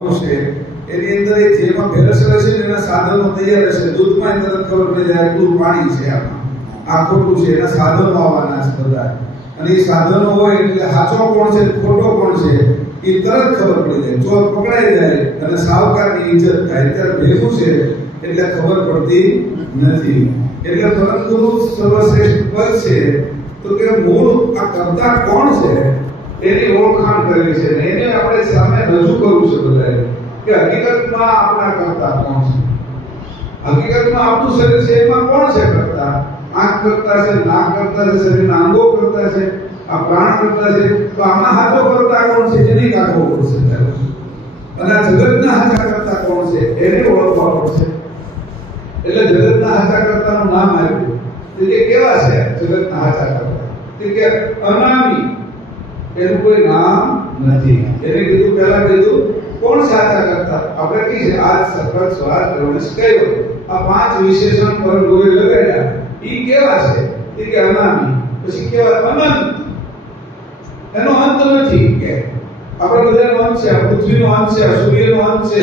છે એની અંદર એ જેમાં ભેળસેળ હશે ને એના સાધનો તૈયાર હશે. દૂધમાં તરત ખબર પડી જાય આટલું પાણી છે, આમાં આ ખોટું છે, એના સાધનો આવવાના છે બધા. અને એ સાધનો હોય એટલે સાચો કોણ છે ખોટો કોણ છે એ તરત ખબર પડી જાય. ચોર પકડાઈ જાય અને સાવકારની ઇજ્જત થાય. ત્યારે ભેગું છે એટલે ખબર પડતી નથી. એટલે પરમગુરુ સર્વશ્રેષ્ઠ પદ છે તો કે મૂળ આ કરતા કોણ છે એની ઓળખાણ કરવી છે ને એને આપણે સામે રજૂ કરવું છે બધાએ કે હકીકતમાં આપણા કરતા કોણ છે. હકીકતમાં આપણું શરીર છે એમાં કોણ છે કરતા? આંખ કરતા છે, નાક કરતા છે, શરીરના અંગો કરતા છે, આ પ્રાણ કરતા છે. તો આમાં હાથો કરતા કોણ છે એની કાઢવો પડશે. અને આ જગતના હાથા કરતા કોણ છે એને ઓળખવા પડશે. એટલે જગતના હાથા કરતાનું નામ આપ્યું. કે કેવા છે જગતના હાથા કરતા? કે અનામી, એનું કોઈ નામ નથી. એને કીધું પહેલા કીધું કોણ સાચા કરતા? આપણે કી છે આજ સફળ સ્વાદ પ્રવૃત્તિ કયો આ પાંચ વિશેષણ પર ગોળે લગાડ્યા. ઈ કેવા છે કે અનામી, પછી કેવા અનંત, એનો અંત નથી. કે આપણે બધાનો અંત છે, આ પૃથ્વીનો અંત છે, આ સૂર્યનો અંત છે,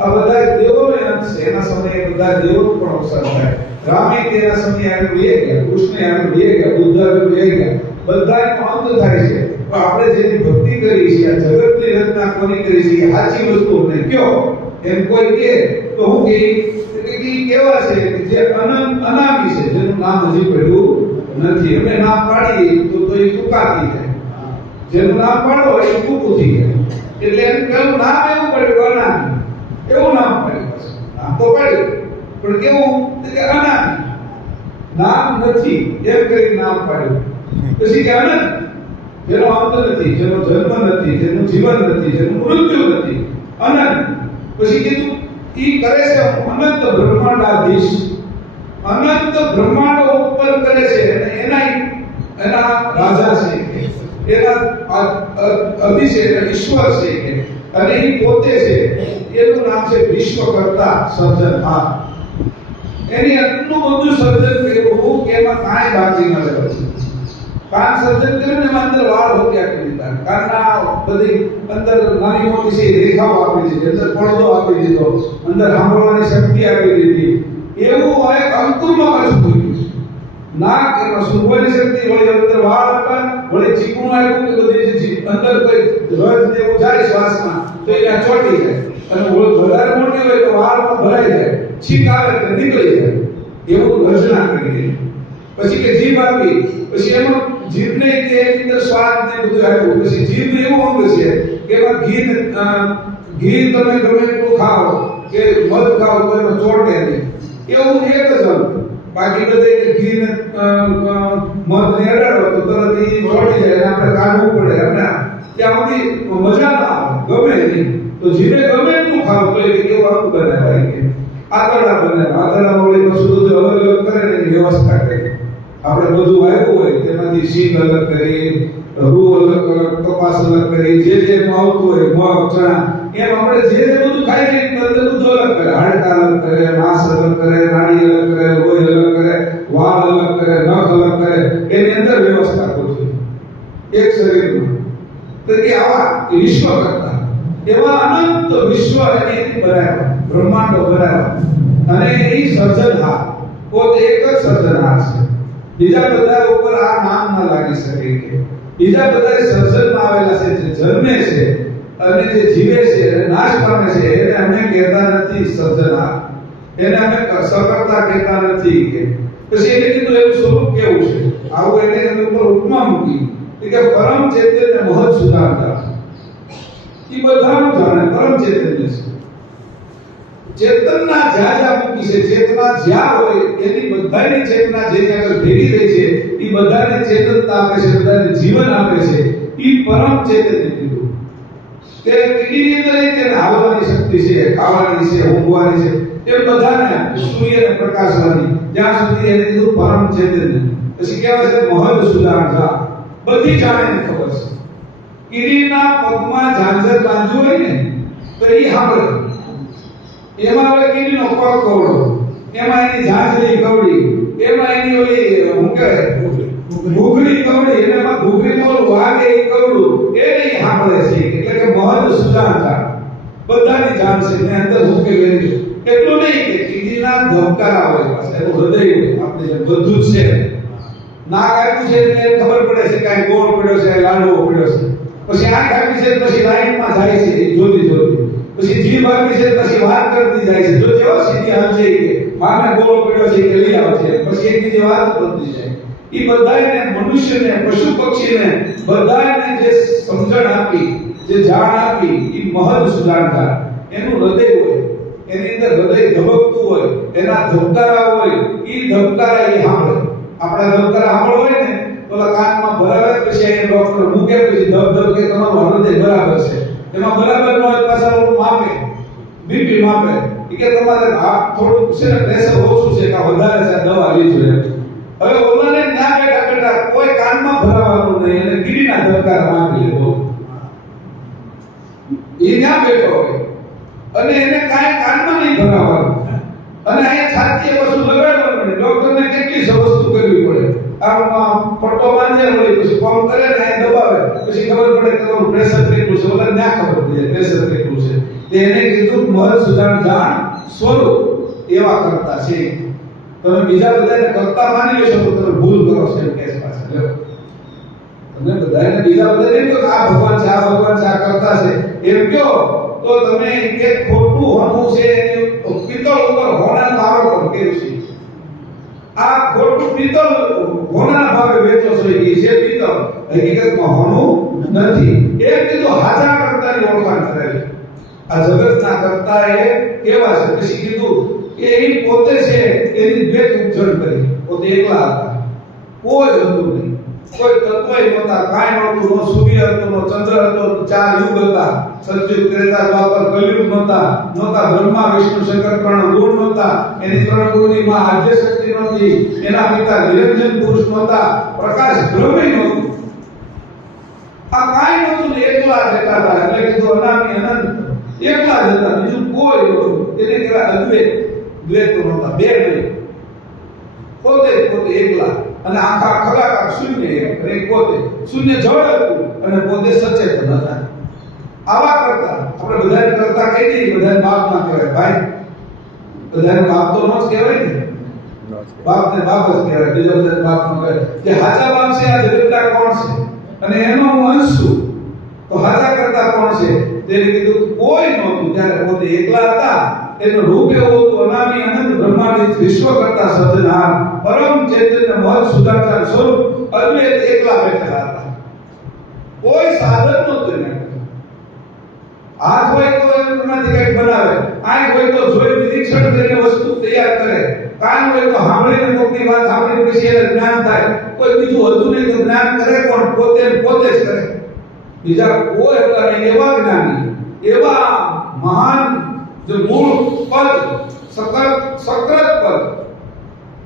આ બધા દેવોનો અંત છે. એના સમયે બધા દેવો પણ અવસાન થાય. રામે તેના સમયે આવી બે ગયા, કૃષ્ણે આવી બે ગયા, બુદ્ધ આવી બે ગયા, બધાનો અંત થાય છે. આપણે જેની ભક્તિ કરી છે, આ જગતની રચના કોની કરી છે એ સાચી વસ્તુ ને કયો એમ કોઈ કે તો હું કે કેવા છે જે અનંત અનામી છે, જેનું નામ હજી પડ્યું નથી. અમે નામ પાડીએ તો એ ટૂંકા થઈ જાય. જેનું નામ પાડો એ ટૂંકું થઈ જાય. એટલે એમ પેલું નામ એવું પડ્યું અનામી, એવું નામ પડ્યું. નામ તો પડ્યું પણ કેવું કે અનામી, નામ નથી એમ કરી નામ પાડ્યું. પછી કે અનંત, જેનો અંત નથી, જેનો જન્મ નથી, જેનું જીવન નથી, જેનું મૃત્યુ નથી, અનંત. પછી કીધું ઈ કરે છે અનંત બ્રહ્માંડાધીશ, અનંત બ્રહ્માંડો ઉત્પન્ન કરે છે અને એના રાજા છે, એના અધિ છે, ઈશ્વર છે અને એ પોતે છે. એનું નામ છે વિશ્વકર્તા, સર્જનહાર. એની આટલું બધું સર્જન કર્યું કે એમાં કાંઈ બાકી ન રહે. કાન સર્જન કરીને એમાં અંદર વાળ હોત્યા કરી દીધા. કાનના બધી અંદર નાની મોટી છે રેખાઓ આપી દીધી, અંદર પડદો આપી દીધો, અંદર સાંભળવાની શક્તિ આપી દીધી. એવું એક અંકુરમાં પાછું થઈ ગયું. નાક એમાં સુંઘવાની શક્તિ, વળી અંદર વાળ આપ્યા, વળી ચીકણું આવ્યું કે બધી અંદર કોઈ રસ જેવું જાય શ્વાસમાં તો એને ચોટી જાય. અને વધારે મોટી હોય તો વાળમાં ભરાઈ જાય, છીક આવે એટલે નીકળી જાય. એવું રચના કરી દીધી. પછી કે જીભ આપી, પછી એમાં જીભને કે એની અંદર સ્વાદ ને બધું આપ્યું. પછી જીભ એવું અંગ છે કે એમાં ઘી તમે ગમે એટલું ખાઓ કે મધ ખાઓ તો એમાં ચોટે નહીં. એવું એક જ અંગ. બાકી બધે ઘી ને મધ ને અડાડો તો તરત એ ચોટી જાય અને આપણે કાઢવું પડે. આપણે ત્યાં સુધી મજા ના આવે, ગમે નહીં. તો જીભે ગમે એટલું ખાવ તો એ કેવું અંગ બનાવાય કે આતરડા બનાવે. આતરડા વળી પશુ દૂધ અલગ અલગ કરે ને એની વ્યવસ્થા કરી. આપણે બધું આવ્યું હોય તેમાંથી સિંગ અલગ કરી, રૂ અલગ અલગ, કપાસ અલગ કરી, જે આવતું હોય મગ ચણા, એમ આપણે જે બધું ખાઈએ એટલે બધું અલગ કરે. હાડકા અલગ કરે, માંસ અલગ કરે, નાડી અલગ કરે, લોહી અલગ કરે, વાળ અલગ કરે, નખ અલગ કરે. એની અંદર વ્યવસ્થા કરવી એક શરીરમાં. તો કે આવા વિશ્વ કરતા એવા અનંત વિશ્વ એની બનાવ્યા, બ્રહ્માંડો બનાવ્યા. અને એ સર્જનહાર પોતે એક જ સર્જનહાર છે. બીજા બધા ઉપર આ નામ ન લાગી શકે. કે બીજા બધા સર્જનમાં આવેલા છે, જે જન્મે છે અને જે જીવે છે અને નાશ પામે છે, એને અમે કહેતા નથી સર્જનહાર, એને અમે સકર્તા કહેતા નથી. કે પછી એને કીધું એનું સ્વરૂપ કેવું છે, આવું એને એની ઉપર ઉપમા મૂકી કે પરમ ચૈતન્ય મહદ સુધારતા. એ બધાનું જાણે પરમ ચૈતન્ય છે. ચેતના જ્યાં જ્યાં મૂકી છે, ચેતના જ્યાં હોય એની બધાની ચેતના જેની આગળ ભેગી રહી છે એ બધાને ચેતનતા આપે છે, બધાને જીવન આપે છે. એ પરમ ચૈતન્ય કીધું. કે કીડીની અંદર એને હાલવાની શક્તિ છે, ખાવાની છે, ઊંઘવાની છે, એ બધાને આપે. સૂર્યને પ્રકાશવાની, જ્યાં સુધી એને કીધું પરમ ચૈતન્ય. પછી કહેવાય છે મહદ સુધારતા. બધી જાણે ખબર છે. કીડીના પગમાં ઝાંઝર બાંધ્યું હોય ને તો એ સાંભળે. એમાં હવે કીડીનો પગ કવડો, એમાં એની ઝાંઝરી કવડી, એમાં એની ઓલી શું કહેવાય ઘૂઘરી કવડી, એમાં ઘૂઘરીમાં વાગે એ કવડું, એ નહીં સાંભળે છે. એટલે કે મહદ સુધારતા. બધાની જાન છે ને અંદર મૂકેલી છે. એટલું નહીં કે કીડીના ધબકારા હોય પાસે એનું હૃદય હોય આપણે જે બધું જ છે. નાક આપ્યું છે એટલે ખબર પડે છે કાંઈ ગોળ પડ્યો છે લાડવો પડ્યો છે. પછી આંખ આપી છે પછી લાઈનમાં જાય છે જોતી જોતી. પછી જીભ આપી છે પછી વાત કરતી જાય છે. જો જેવો સીધી હાલશે કે માને ગોળ પડ્યો છે કે લઈ આવે છે પછી એકબીજી વાત કરતી જાય. એ બધાને મનુષ્યને પશુ પક્ષીને બધાને જે સમજણ આપી જે જાણ આપી એ મહદ સુધારતા એનું હૃદય હોય એની અંદર હૃદય ધબકતું હોય એના ધબકારા હોય એ ધબકારા એ સાંભળે. આપણા ધબકારા સાંભળ હોય ને તો કાનમાં ભરાવે પછી એ ડોક્ટર મૂકે પછી ધબ ધબ કે તમારું હૃદય બરાબર છે. એમાં બરાબર ન હોય પાછા માપે બીપી માપે કે તમારે થોડું છે ને પ્રેશર ઓછું છે કે વધારે છે દવા લીધો એમ. હવે ઓલાને ના બેઠા બેઠા કોઈ કાનમાં ભરાવાનું નહીં અને ગીરીના ધબકારા માપી લે બોલ. એ ના બેઠો હોય અને એને કાંઈ કાનમાં નહીં ભરાવાનું અને અહીંયા છાતીએ વસ્તુ લગાડવાનું નહીં. ડોક્ટરને કેટલી વસ્તુ કરવી પડે. આમ પટ્ટો બાંધે હોય પછી પંપ કરે ને અહીં દબાવે પછી ખબર પડે કે તમારું પ્રેશર કેટલું છે. ઓલા ના ખબર પડે પ્રેશર કેટલું છે. એને કીધું મહદ સુધારણ જાણ સ્વરૂપ એવા કરતા છે. તમે બીજા બધાને કરતા માની લેશો તો તમે ભૂલ કરો છો એમ કેસ પાસે લ્યો. તમે બધાને બીજા બધા નહીં કહો આ ભગવાન છે આ ભગવાન છે આ કરતા છે એમ કહો તો તમે કે ખોટું હોનું છે પિત્તળ ઉપર હોનાનો આરોપ કર્યો છે. આ ખોટું પિત્તળ હોનાના ભાવે વેચો છો એ છે પિત્તળ હકીકતમાં હોનું નથી. એમ કીધું હાજા કરતાની ઓળખાણ કરાવી. આ જગતના કરતા એ કેવા છે પછી કીધું કે એ પોતે છે એની દ્વૈત ઉપજણ કરી. પોતે એકલા હતા કોઈ જ હતું નહીં કોઈ તત્વય નહોતા કાંઈ નહોતું. નો સૂર્ય હતો નો ચંદ્ર હતો ચાર યુગ હતા સતયુગ ત્રેતા દ્વાપર કલયુગ નહોતા બ્રહ્મા વિષ્ણુ શંકર પણ ગુણ નહોતા. એની ત્રણ ગુણની માં આદ્ય શક્તિ નહોતી. એના પિતા નિરંજન પુરુષ નહોતા. પ્રકાશ બ્રહ્મ નહોતું. આ કાંઈ નહોતું ને એકલા જ હતા. એટલે કીધું અનામી અનંત એકલા જ હતા બીજું કોઈ નહોતું. એને કહેવાય અદ્વૈત. દ્વૈત નહોતા બે નહીં પોતે એકલા અને આખા ખલાકાર શૂન્ય અને પોતે શૂન્ય જળ હતું અને પોતે સચેતન હતા. આવા કરતા આપણે બધાને કરતા કહી દઈએ બધાને બાપ ના કહેવાય ભાઈ. બધાને બાપ તો ન જ કહેવાય ને. બાપ ને બાપ જ કહેવાય બીજા બધાને બાપ ન કહેવાય. જે હાચા બાપ છે આ જગતના કોણ છે અને એનો હું અંશ છું તો હાચા કરતા કોણ છે તેને કીધું કોઈ નહોતું. ત્યારે પોતે એકલા હતા એનું રૂપ એવું હતું અનામી અનંત બ્રહ્માંડિત વિશ્વ કરતા સર્જનાર પરમ ચૈતન્ય મહદ સુધારતા સ્વરૂપ અદ્વૈત એકલા બેઠેલા હતા. કોઈ સાધન નહોતું એને. હાથ હોય તો એમાંથી કંઈક બનાવે, આંખ હોય તો જોઈ નિરીક્ષણ કરીને વસ્તુ તૈયાર કરે, કાન હોય તો સાંભળીને કોકની વાત સાંભળીને પછી એને જ્ઞાન થાય. કોઈ બીજું હતું નહીં તો જ્ઞાન કરે કોણ? પોતે જ કરે. બીજા કોઈ હતા નહીં. એવા જ્ઞાની એવા મહાન જે મૂળ પદ સક્રત પદ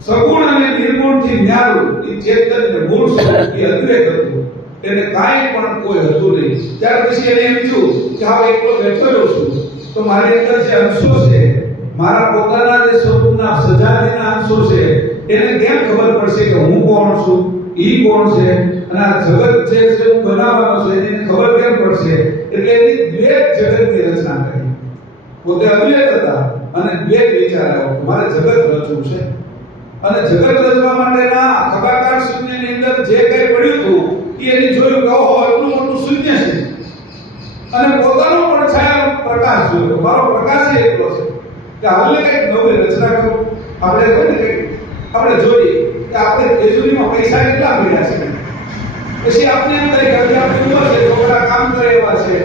સગુણ અને નિર્ગુણ થી ન્યારું એ ચેતન મૂળ સ્વરૂપ એ અદ્વૈત હતું. એને કાંઈ પણ કોઈ હતું નહીં. ત્યાર પછી એને એમ થયું કે હવે એકલો બેઠેલો છું તો મારી અંદર જે અંશો છે મારા પોતાના જે સ્વરૂપના સજાતીના અંશો છે એને કેમ ખબર પડશે કે હું કોણ છું ઈ કોણ છે અને આ જગત જે છે હું બનાવવાનો છું એને ખબર કેમ પડશે? એટલે એની દ્વૈત જગતની રચના કરી. પોતે અદ્વૈત હતા અને દ્વૈત વિચાર આવ્યો મારે જગત રચવું છે અને જગત રચવા માટેના ખગાકાર શૂન્યની અંદર જે કંઈ પડ્યું હતું એની જોયું કે ઓહો એટલું મોટું શૂન્ય છે અને પોતાનો પણ છાયા પ્રકાશ જોયો. મારો પ્રકાશ એટલો છે કે હાલને કંઈક નવી રચના કરો. આપણે કોઈ ને કંઈક આપણે જોઈએ કે આપણે તેજુરીમાં પૈસા કેટલા મળ્યા છે પછી આપણે એમ થાય કે આપણી ઉંમર છે છોકરા કામ કરે એવા છે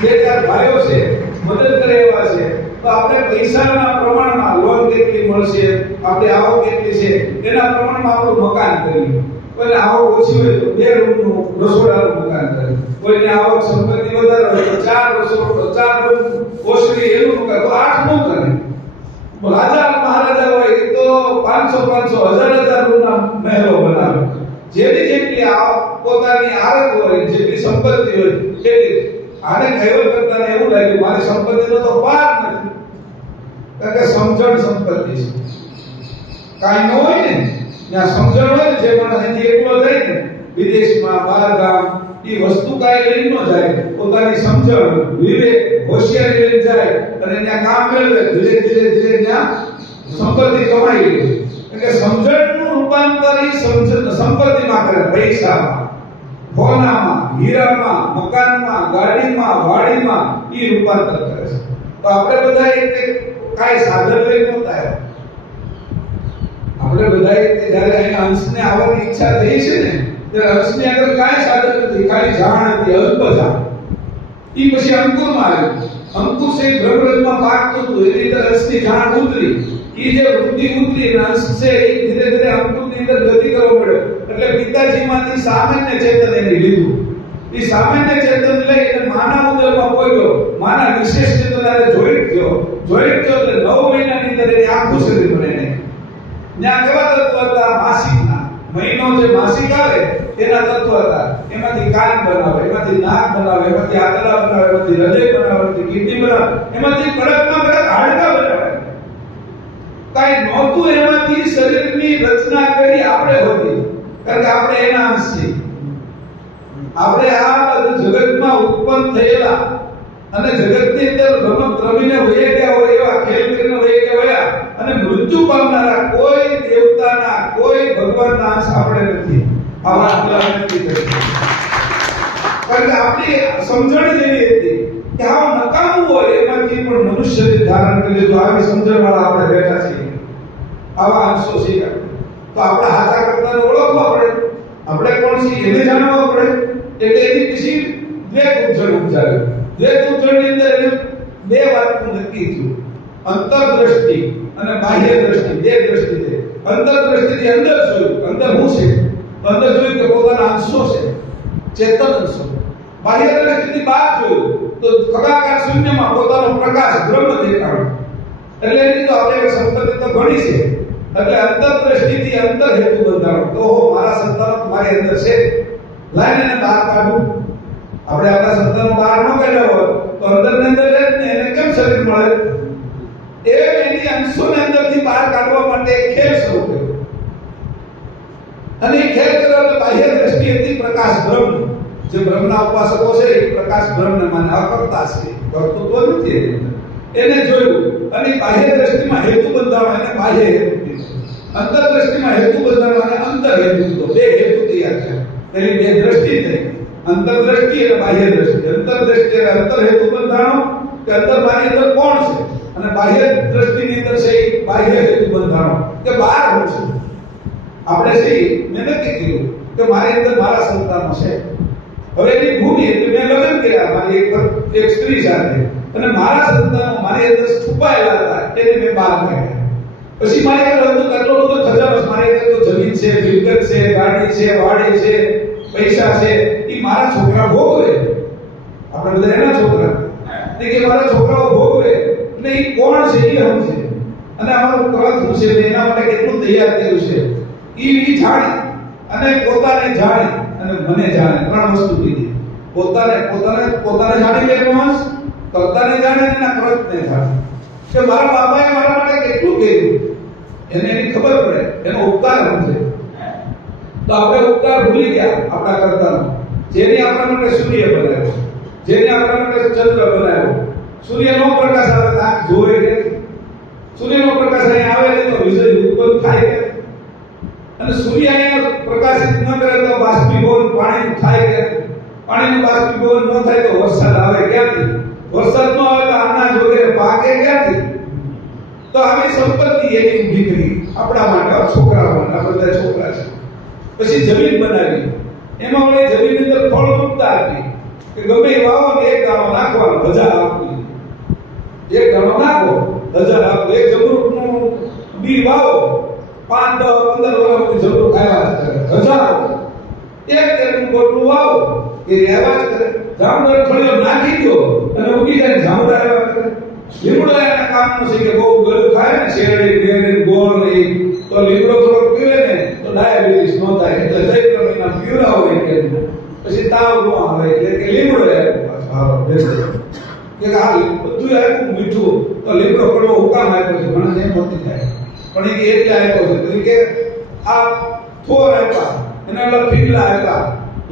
બે ચાર ભાઈઓ છે મદદ કરે એવા છે તો આપણે પૈસાના પ્રમાણમાં લોન કેટલી મળશે આપણે આવક કેટલી છે એના પ્રમાણમાં આપણું મકાન કરીએ. કોઈને આવક ઓછી હોય તો 2 રૂમનું રસોડાનું મકાન કરે. કોઈને આવક સંપત્તિ વધારે હોય તો 4 રૂમ ઓછરી એનું મકાન તો 8 નું કરે. રાજા મહારાજા હોય તો 500 1000 રૂમના મહેલો બનાવે. જેટલી પોતાની આવક હોય જેટલી સંપત્તિ હોય એટલી આને કહેવત કરતાને એવું લાગ્યું મારી સંપત્તિનો તો પાર નથી. કારણ કે સમજણ સંપત્તિ છે. કાંઈ ન હોય ને ત્યાં સમજણ હોય ને જે માણસ અહીંથી એકલો જાય ને વિદેશમાં બહાર ગામ એ વસ્તુ કાંઈ લઈને ન જાય, પોતાની સમજણ, વિવેક, હોશિયારી લઈને જાય અને ત્યાં કામ મેળવે, ધીરે ધીરે ધીરે ત્યાં સંપત્તિ કમાઈ લે. એટલે સમજણનું રૂપાંતર એ સંપત્તિમાં કરે, પૈસામાં, સોનામાં, હીરામાં, મકાનમાં, ગાડીમાં, વાડીમાં એ રૂપાંતર કરે છે. તો આપણે બધા કાંઈ સાધન લઈને નહોતા આવ્યા. આપણે બધા જ્યારે અહીંયા અંશને આવવાની ઈચ્છા થઈ છે ને, ત્યારે અંશની આગળ કાંઈ સાધન નથી, ખાલી જાણ હતી, અલ્પ જાણ. એ પછી અંકુરમાં આવ્યું. અંકુર છે બ્રહ્મરજમાં પાકતું હતું, એની અંદર અંશની જાણ ઉતરી. એ જે વૃદ્ધિ ઉતરી અને અંશ છે એ ધીરે ધીરે અંકુરની અંદર ગતિ કરવા મળ્યો. એટલે પિતાજીમાંથી સામાન્ય ચેતન એને લીધું. એ સામાન્ય ચેતન લઈ અને માના ઉદરમાં પોયો. માના વિશેષ ચેતનાને જોઈન્ટ થયો એટલે 9 મહિનાની અંદર એની આખું શરીર બને. ત્યાં કેવા તત્વ હતા? માસિકના મહિનો જે માસિક આવે એના તત્વ હતા. એમાંથી કાન બનાવે, એમાંથી નાક બનાવે, એમાંથી આંતરડા બનાવે, એમાંથી હૃદય બનાવે, એમાંથી કિડની બનાવે, એમાંથી કડકમાં કડક હાડકા બનાવે. કાંઈ નહોતું એમાંથી શરીરની રચના કરી આપણે હોતી, કારણ કે આપણે એના અંશ છીએ. આપણે આ જગતમાં ઉત્પન્ન થયેલા અને જગતની અંદર રમત રમીને વહી ગયા હોય એવા, ખેલ કરીને વહી ગયા હોય અને મૃત્યુ પામનારા કોઈ દેવતાના, કોઈ ભગવાનના અંશ આપણે નથી. આવા આપણે નથી કરતા. કારણ કે આપણી સમજણ એવી હતી કે આવું નકામું હોય એમાંથી પણ મનુષ્ય ધારણ કરી લીધું. આવી સમજણવાળા આપણે બેઠા છીએ, આવા અંશો છીએ. તો આપણે હાથા કરતાને ઓળખવા પડે, આપણે કોણ છીએ એને જાણવા પડે. એટલે એની પછી દ્વૈત ઉજ્જવળ ઉપજાવ્યું. દ્વૈત ઉજ્જવળની અંદર એને બે વાતનું નક્કી થયું, અંતરદ્રષ્ટિ અને બાહ્ય દ્રષ્ટિ. બે દ્રષ્ટિ છે. અંતરદ્રષ્ટિથી અંદર જોયું, અંદર શું છે? અંદર જોયું કે પોતાના અંશો છે, ચેતન અંશો. બાહ્ય દ્રષ્ટિથી બહાર જોયું તો ખગાકાર શૂન્યમાં પોતાનો પ્રકાશ બ્રહ્મ દેખાડ્યો. એટલે એની તો આપણે સંપત્તિ તો ઘણી છે. એટલે અંતરદ્રષ્ટિથી અંતર હેતુ બંધાણો. તો મારા સંતાનો મારી અંદર છે, લાઈને એને બહાર કાઢું. આપણે આપણા સંતાનો બહાર ન કાઢ્યા હોય તો અંદરની અંદર રહે ને, એને કેમ શરીર મળે? એની અંશોને અંદરથી બહાર કાઢવા માટે ખેલ શરૂ કર્યો. અને ખેલ કર્યો એટલે બાહ્ય દ્રષ્ટિ હતી પ્રકાશ બ્રહ્મ. જે બ્રહ્મના ઉપાસકો છે એ પ્રકાશ બ્રહ્મને માને, અકર્તા છે, કર્તૃત્વ નથી. એને જોયું અને બાહ્ય દ્રષ્ટિમાં હેતુ બંધાણો, એને બાહ્ય હેતુ કીધું. અંતર દ્રષ્ટિમાં હેતુ બંધાણો અને અંતર હેતુ કીધો. બે હેતુ તૈયાર થયા. એની બે દ્રષ્ટિ થઈ, અંતર દ્રષ્ટિ અને બાહ્ય દ્રષ્ટિ. અંતર દ્રષ્ટિ એટલે અંતર હેતુ બંધાણો કે અંદર મારી અંદર કોણ છે, અને બાહ્ય દ્રષ્ટિની અંદર છે બાહ્ય હેતુ બંધાણો કે બહાર હું છું. આપણે છે મેં નક્કી કર્યું કે મારી અંદર મારા સંતાનો છે. હવે એની ભૂમિ એટલે મેં લગ્ન કર્યા મારી એક સ્ત્રી સાથે, અને મારા સંતાનો મારી અંદર છુપાયેલા હતા એને મેં બહાર કાઢ્યા. પછી મારી અંદર હતું કેટલો બધો ખજાનો, મારી અંદર તો જમીન છે, મિલકત છે, ગાડી છે, વાડી છે, પૈસા છે. એ મારા છોકરા ભોગવે. આપણે બધા એના છોકરા કે મારા છોકરાઓ ભોગવે. એટલે એ કોણ છે એ સમજે, અને અમારું કરત હું છે એના માટે કેટલું તૈયાર કર્યું છે એ જાણી, અને પોતાને જાણી અને મને જાણે. ત્રણ વસ્તુ કીધી. પોતાને જાણી લે માણસ, કરતાને જાણે અને એના કરતને જાણે. કે મારા બાપાએ મારા માટે કેટલું કર્યું એને એની ખબર પડે, એનો ઉપકાર સમજે. તો આપણે ઉપકાર ભૂલી ગયા આપણા કરતાનો. જેને આપણા માટે સૂર્ય બનાવ્યો, જેને આપણા માટે ચંદ્ર બનાવ્યો. સૂર્યનો પ્રકાશ આવે તો આંખ જોવે કે સૂર્યનો પ્રકાશ અહીં આવે ને તો વીજળી ઉત્પન્ન થાય કે, અને સૂર્ય અહીંયા પ્રકાશિત ન કરે તો બાષ્પીભવન પાણીનું થાય કે, પાણીનું બાષ્પીભવન ન થાય તો વરસાદ આવે ક્યાંથી? વરસાદ ન આવે તો અનાજ વગેરે પાકે ક્યાંથી? તો આવી સંપત્તિ એની ઊભી કરી આપણા માટે, છોકરા માટે. આ બધા છોકરા છે. પછી જમીન બનાવી, એમાં વળી જમીન અંદર ફળ મૂકતા આપી કે ગમે વાવો ને એક દાણો નાખવાનો, 1000 આપવું. એક દાણો નાખો 1000 આપવું. એક જમરૂખનું બી વાવો, 5, 10, 15 વર્ષ સુધી જમરૂખ આવ્યા જ કરે, 1000. એક કેરનું ગોટલું વાવો એ રહેવા જ કરે. જામુડા ફળિયો નાખી દો અને ઉગી જાય, જામુડા આવ્યા કરે. લીમડો એના કામનું છે કે બહુ ગળું ખાય ને, શેરડી બેરડી ગોળ ને, તો લીમડો થોડો પીવે ને તો ડાયાબિટીસ ન થાય. એટલે ચૈત્ર મહિના પીવડાવો હોય કે પછી તાવ ન આવે, એટલે કે લીમડો કે આ બધું આપ્યું મીઠું, તો લીમડો કડવો હુકામ આપ્યો છે, ઘણા એમ નથી થાય. પણ એ એટલે આપ્યો છે કે આ થોર આપ્યા, એના ઓલા ફીંડલા આપ્યા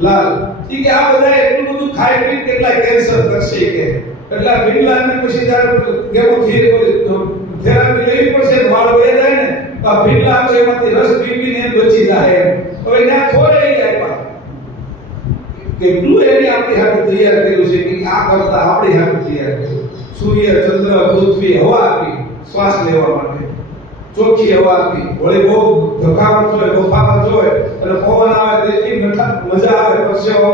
લાલ, ઈ કે આ બધા એટલું બધું ખાઈ પી કેટલા કેન્સર કરશે કે એટલા ભીંડલા ને પછી જ્યારે કેવો થેરાપી લેવી પડશે વાળ વહી જાય ને તો આ ભીંડલા એમાંથી રસ પીને બચી જાય. હવે ત્યાં થોડે આપ્યા કેટલું એની આપણી હાથે તૈયાર કર્યું છે કે આ કરતા આપણી હાથે તૈયાર કર્યું. સૂર્ય ચંદ્ર પૃથ્વી હવા આપી શ્વાસ લેવા માટે, ચોખ્ખી હવા આપી, વળી બહુ ધકાવટ હોય બફાવટ હોય અને પવન આવે તો એટલી મજા આવે, પરસેવો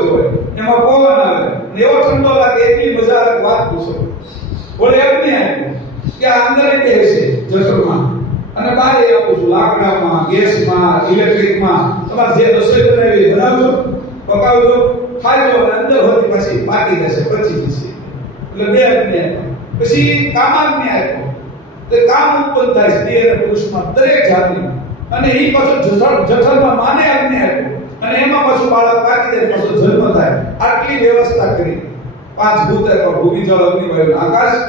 જ હોય એમાં પવન આવે અને એવો ઠંડો લાગે એટલી મજા આવે વાત પૂછો. વળી એમને આપ્યું કે આ અંદર એટલે હશે જઠરમાં અને બહાર આપું છું લાકડામાં, ગેસમાં, ઇલેક્ટ્રિકમાં તમારે જે રસોઈ બનાવી બનાવજો, પકાવજો, ખાજો અને અંદર હોતી પાછી પાકી જશે, પચી જશે. એટલે બે અગ્નિ આપ્યા. પછી કામાગ્નિ આપ્યો તે કામ ઉત્પન્ન થાય સ્ત્રી અને પુરુષમાં દરેક જાતનું અને એ પાછું જઠરમાં માને અગ્નિ આપ્યો અને એમાં પાછું બાળક પાકી જાય પાછો જન્મ થાય. આટલી વ્યવસ્થા કરી. 5 ભૂત આપ્યા ભૂમિ જળ અગ્નિ વાયુ આકાશ.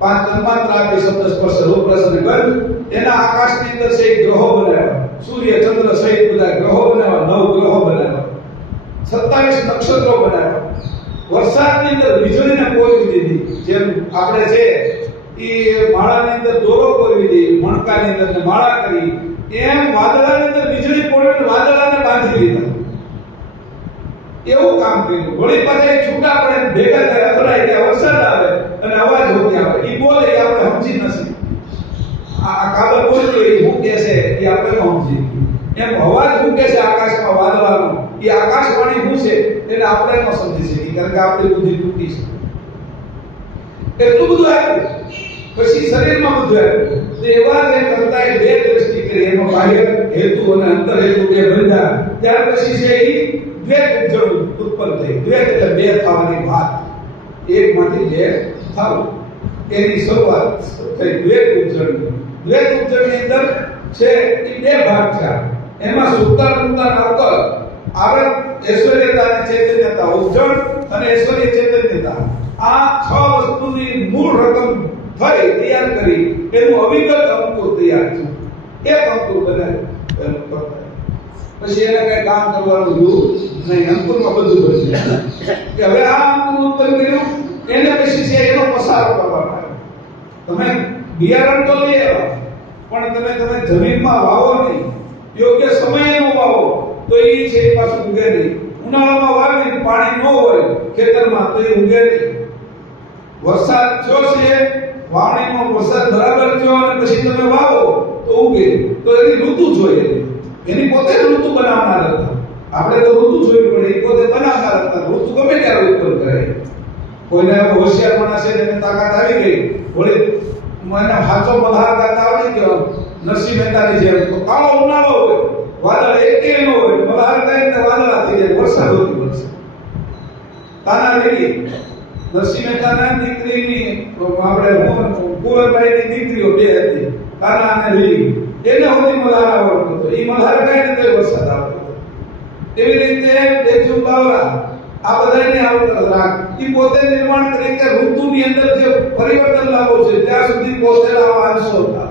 5 તન્માત્ર આપી શબ્દ સ્પર્શ રૂપ રસ અને ગંધ. એના આકાશની અંદર છે ગ્રહો બનાવ્યા, સૂર્ય ચંદ્ર સહિત બધા ગ્રહો બનાવ્યા, 9 ગ્રહો બનાવ્યા, 27 નક્ષત્રો બનાવ્યા. વરસાદની અંદર વીજળીને પોરવી દીધી. જેમ આપણે છે એ માળાની અંદર દોરો પોરવી દીધી, મણકાની અંદર માળા કરી, એમ વાદળાની અંદર વીજળી પોરવીને વાદળાને બાંધી લીધા. એવું કામ કર્યું. વળી પાછા છૂટા પડે ભેગા થાય અથડાય ત્યાં વરસાદ આવે અને અવાજ હોતી આવે. એ બોલે એ આપણે સમજી નથી. આ કાબર બોલતો એ હું કહે છે એ આપણે ન સમજી. એમ અવાજ હું કહે છે આકાશમાં વાદળાનો એ આકાશવાણી શું છે એને આપણે ન સમજી શકીએ કારણ કે આપણી બુદ્ધિ તૂટી છે. એટલું બધું આપ્યું. પછી શરીરમાં બધું આપ્યું. તો એવા જે કરતા એ બે દ્રષ્ટિ કરી એમાં બાહ્ય હેતુ અને અંતર હેતુ બે બંધા. ત્યાર પછી છે એ દ્વૈત ઉપજણ ઉત્પન્ન થઈ. દ્વૈત એટલે બે થવાની વાત, એકમાંથી બે થવું, એની શરૂઆત થઈ દ્વૈત ઉપજણ. દ્વૈત ઉપજણની અંદર છે એ બે ભાગ છે. એમાં સુક્તા મુક્તા અકલ આવૃત ઐશ્વર્યતા અને ચૈતન્યતા ઉપજણ અને ઐશ્વર્ય ચૈતન્યતા આ 6 વસ્તુની મૂળ રકમ થઈ તૈયાર કરી એનું અવિગત અંકુર તૈયાર થયું. એક અંકુર બનાવ્યું. પછી એને કઈ કામ કરવાનું રહ્યું નહીં. અંકુરમાં બધું બની જાય કે હવે આ અંકુર ઉત્પન્ન કર્યું એને પછી છે એનો પસારો કરવાનો આવ્યો. તમે બિયારણ તો લઈ આવ્યા પણ તમે જમીનમાં વાવો નહીં, યોગ્ય સમયે નો વાવો તો એ છે પાછું ઉગે નહીં. ઉનાળામાં વાવી પાણી ન હોય ખેતરમાં તો એ ઉગે નહીં. વરસાદ થયો છે, વાવણીનો વરસાદ બરાબર થયો અને પછી તમે વાવો તો ઉગે. તો એની ઋતુ જોઈએ, એની પોતે ઋતુ બનાવનાર હતા. આપણે તો ઋતુ જોવી પડે, એ પોતે બનાવનાર હતા. ઋતુ ગમે ત્યારે ઉત્પન્ન કરે. કોઈને હોશિયાર માણસ છે એને તાકાત આવી ગઈ, વળી મને હાથો મલ્હાર ગાતા આવડી ગયો નરસિંહ મહેતાની જેમ. તો કાળો ઉનાળો હોય, વાદળ એકે ન હોય, મલ્હાર ગાય તો વાદળા થઈ જાય, વરસાદ હોતી પડશે. તાના રેડી નરસિંહ મહેતાના દીકરીની આપણે કુંવરબાઈની દીકરીઓ બે હતી, તાના અને લીલી. એને હોતી મલ્હાર આવડતો હતો. એ મલ્હાર ગાય ને તો વરસાદ આવતો હતો. એવી રીતે દેજુ બાવરા આ બધાને આવડત રાખ. એ પોતે નિર્માણ કરી કે ઋતુની અંદર જે પરિવર્તન લાવવો છે ત્યાં સુધી પહોંચેલા અંશો હતા.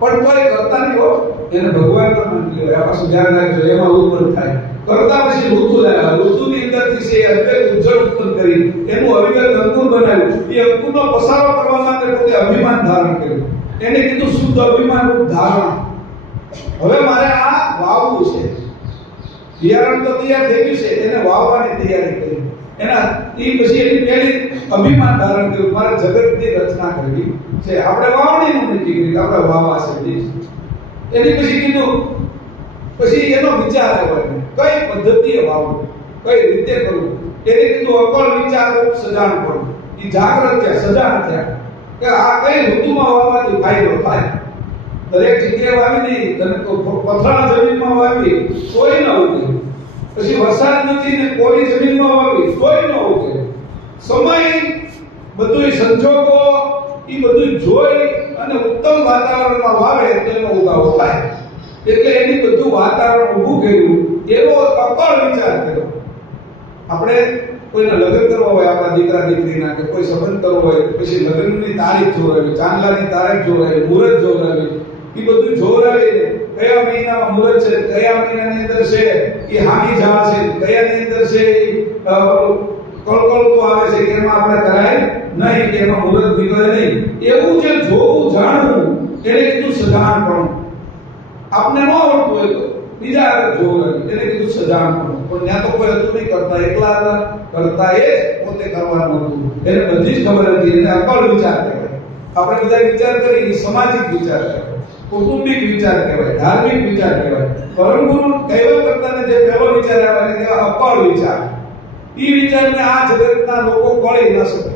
પણ કોઈ કરતા નહીં હો, એને ભગવાન પણ માની લેવાય. આ પાછું ધ્યાન રાખજો, એમાં ઉત્પન્ન થાય. કરતા પછી ઋતુ લાવ્યા, ઋતુની અંદરથી છે અદ્વૈત ઉજ્જળ ઉત્પન્ન કરી એનું અવિગત અંકુર બનાવ્યું. એ અંકુરનો પસારો કરવા માટે પોતે અભિમાન ધારણ કર્યું. એને કીધું શુદ્ધ અભિમાન રૂપ ધારણ. હવે મારે આ વાવવું છે. બિયારણ તો તૈયાર થઈ ગયું છે, એને વાવવાની તૈયારી કરી. એના એ પછી એની પહેલી અભિમાન ધારણ કર્યું, મારે જગતની રચના કરવી છે. આપણે વાવણીનું નક્કી કર્યું, આપણે વાવવા છે. એની પછી કીધું, પછી એનો વિચાર આવ્યો કઈ પદ્ધતિએ વાવવું, કઈ રીતે કરવું. એને કીધું અકળ વિચાર સજાણ કરવું. એ જાગૃત થયા, સજાણ થયા કે આ કઈ ઋતુમાં વાવવાથી ફાયદો થાય. દરેક જગ્યાએ વાવી દઈ, પથરાળ જમીનમાં વાવી તોય ન ઉગે. પછી વરસાદ નથી ને કોરી જમીનમાં વાવી તોય ન ઉગે. સમય બધું સંજોગો એ બધું જોઈ અને ઉત્તમ વાતાવરણમાં વાવે તો એનો ઉગાવો થાય. એટલે એની બધું વાતાવરણ ઊભું કર્યું, એવો અકળ વિચાર કર્યો. આપણે કોઈને લગ્ન કરવા હોય, આપણા દીકરા દીકરીના કે કોઈ સંબંધ કરવો હોય, પછી લગ્નની તારીખ જોરાવી, ચાંદલાની તારીખ જોરાવી, મુહૂર્ત જોરાવી, એ બધું જોરાવીને કયા મહિનામાં મુહૂર્ત છે, કયા મહિનાની અંદર છે એ હામી જા છે, કયાની અંદર છે કળકળતું આવે છે કે એમાં આપણે કરાય નહીં, કે એમાં મુહૂર્ત નીકળે નહીં. એવું જે જોવું જાણવું એને કીધું સજાણપણું. આપણે ન આવડતું હોય તો બીજા આગળ જોવું એને કીધું સજાણપણું. પણ ત્યાં તો કોઈ હતું નહીં, કરતા એકલા હતા, કરતા એ જ પોતે કરવાનું હતું. એને બધી જ ખબર હતી. એને અકળ વિચાર કહેવાય. આપણે બધા વિચાર કરીએ સામાજિક વિચાર કહેવાય, કૌટુંબિક વિચાર કહેવાય, ધાર્મિક વિચાર કહેવાય. પરમ ગુરુ કહેવા કરતાને જે પહેલો વિચાર આવે એને કહેવાય અકળ વિચાર. એ વિચારને આ જગતના લોકો કળી ન શકે.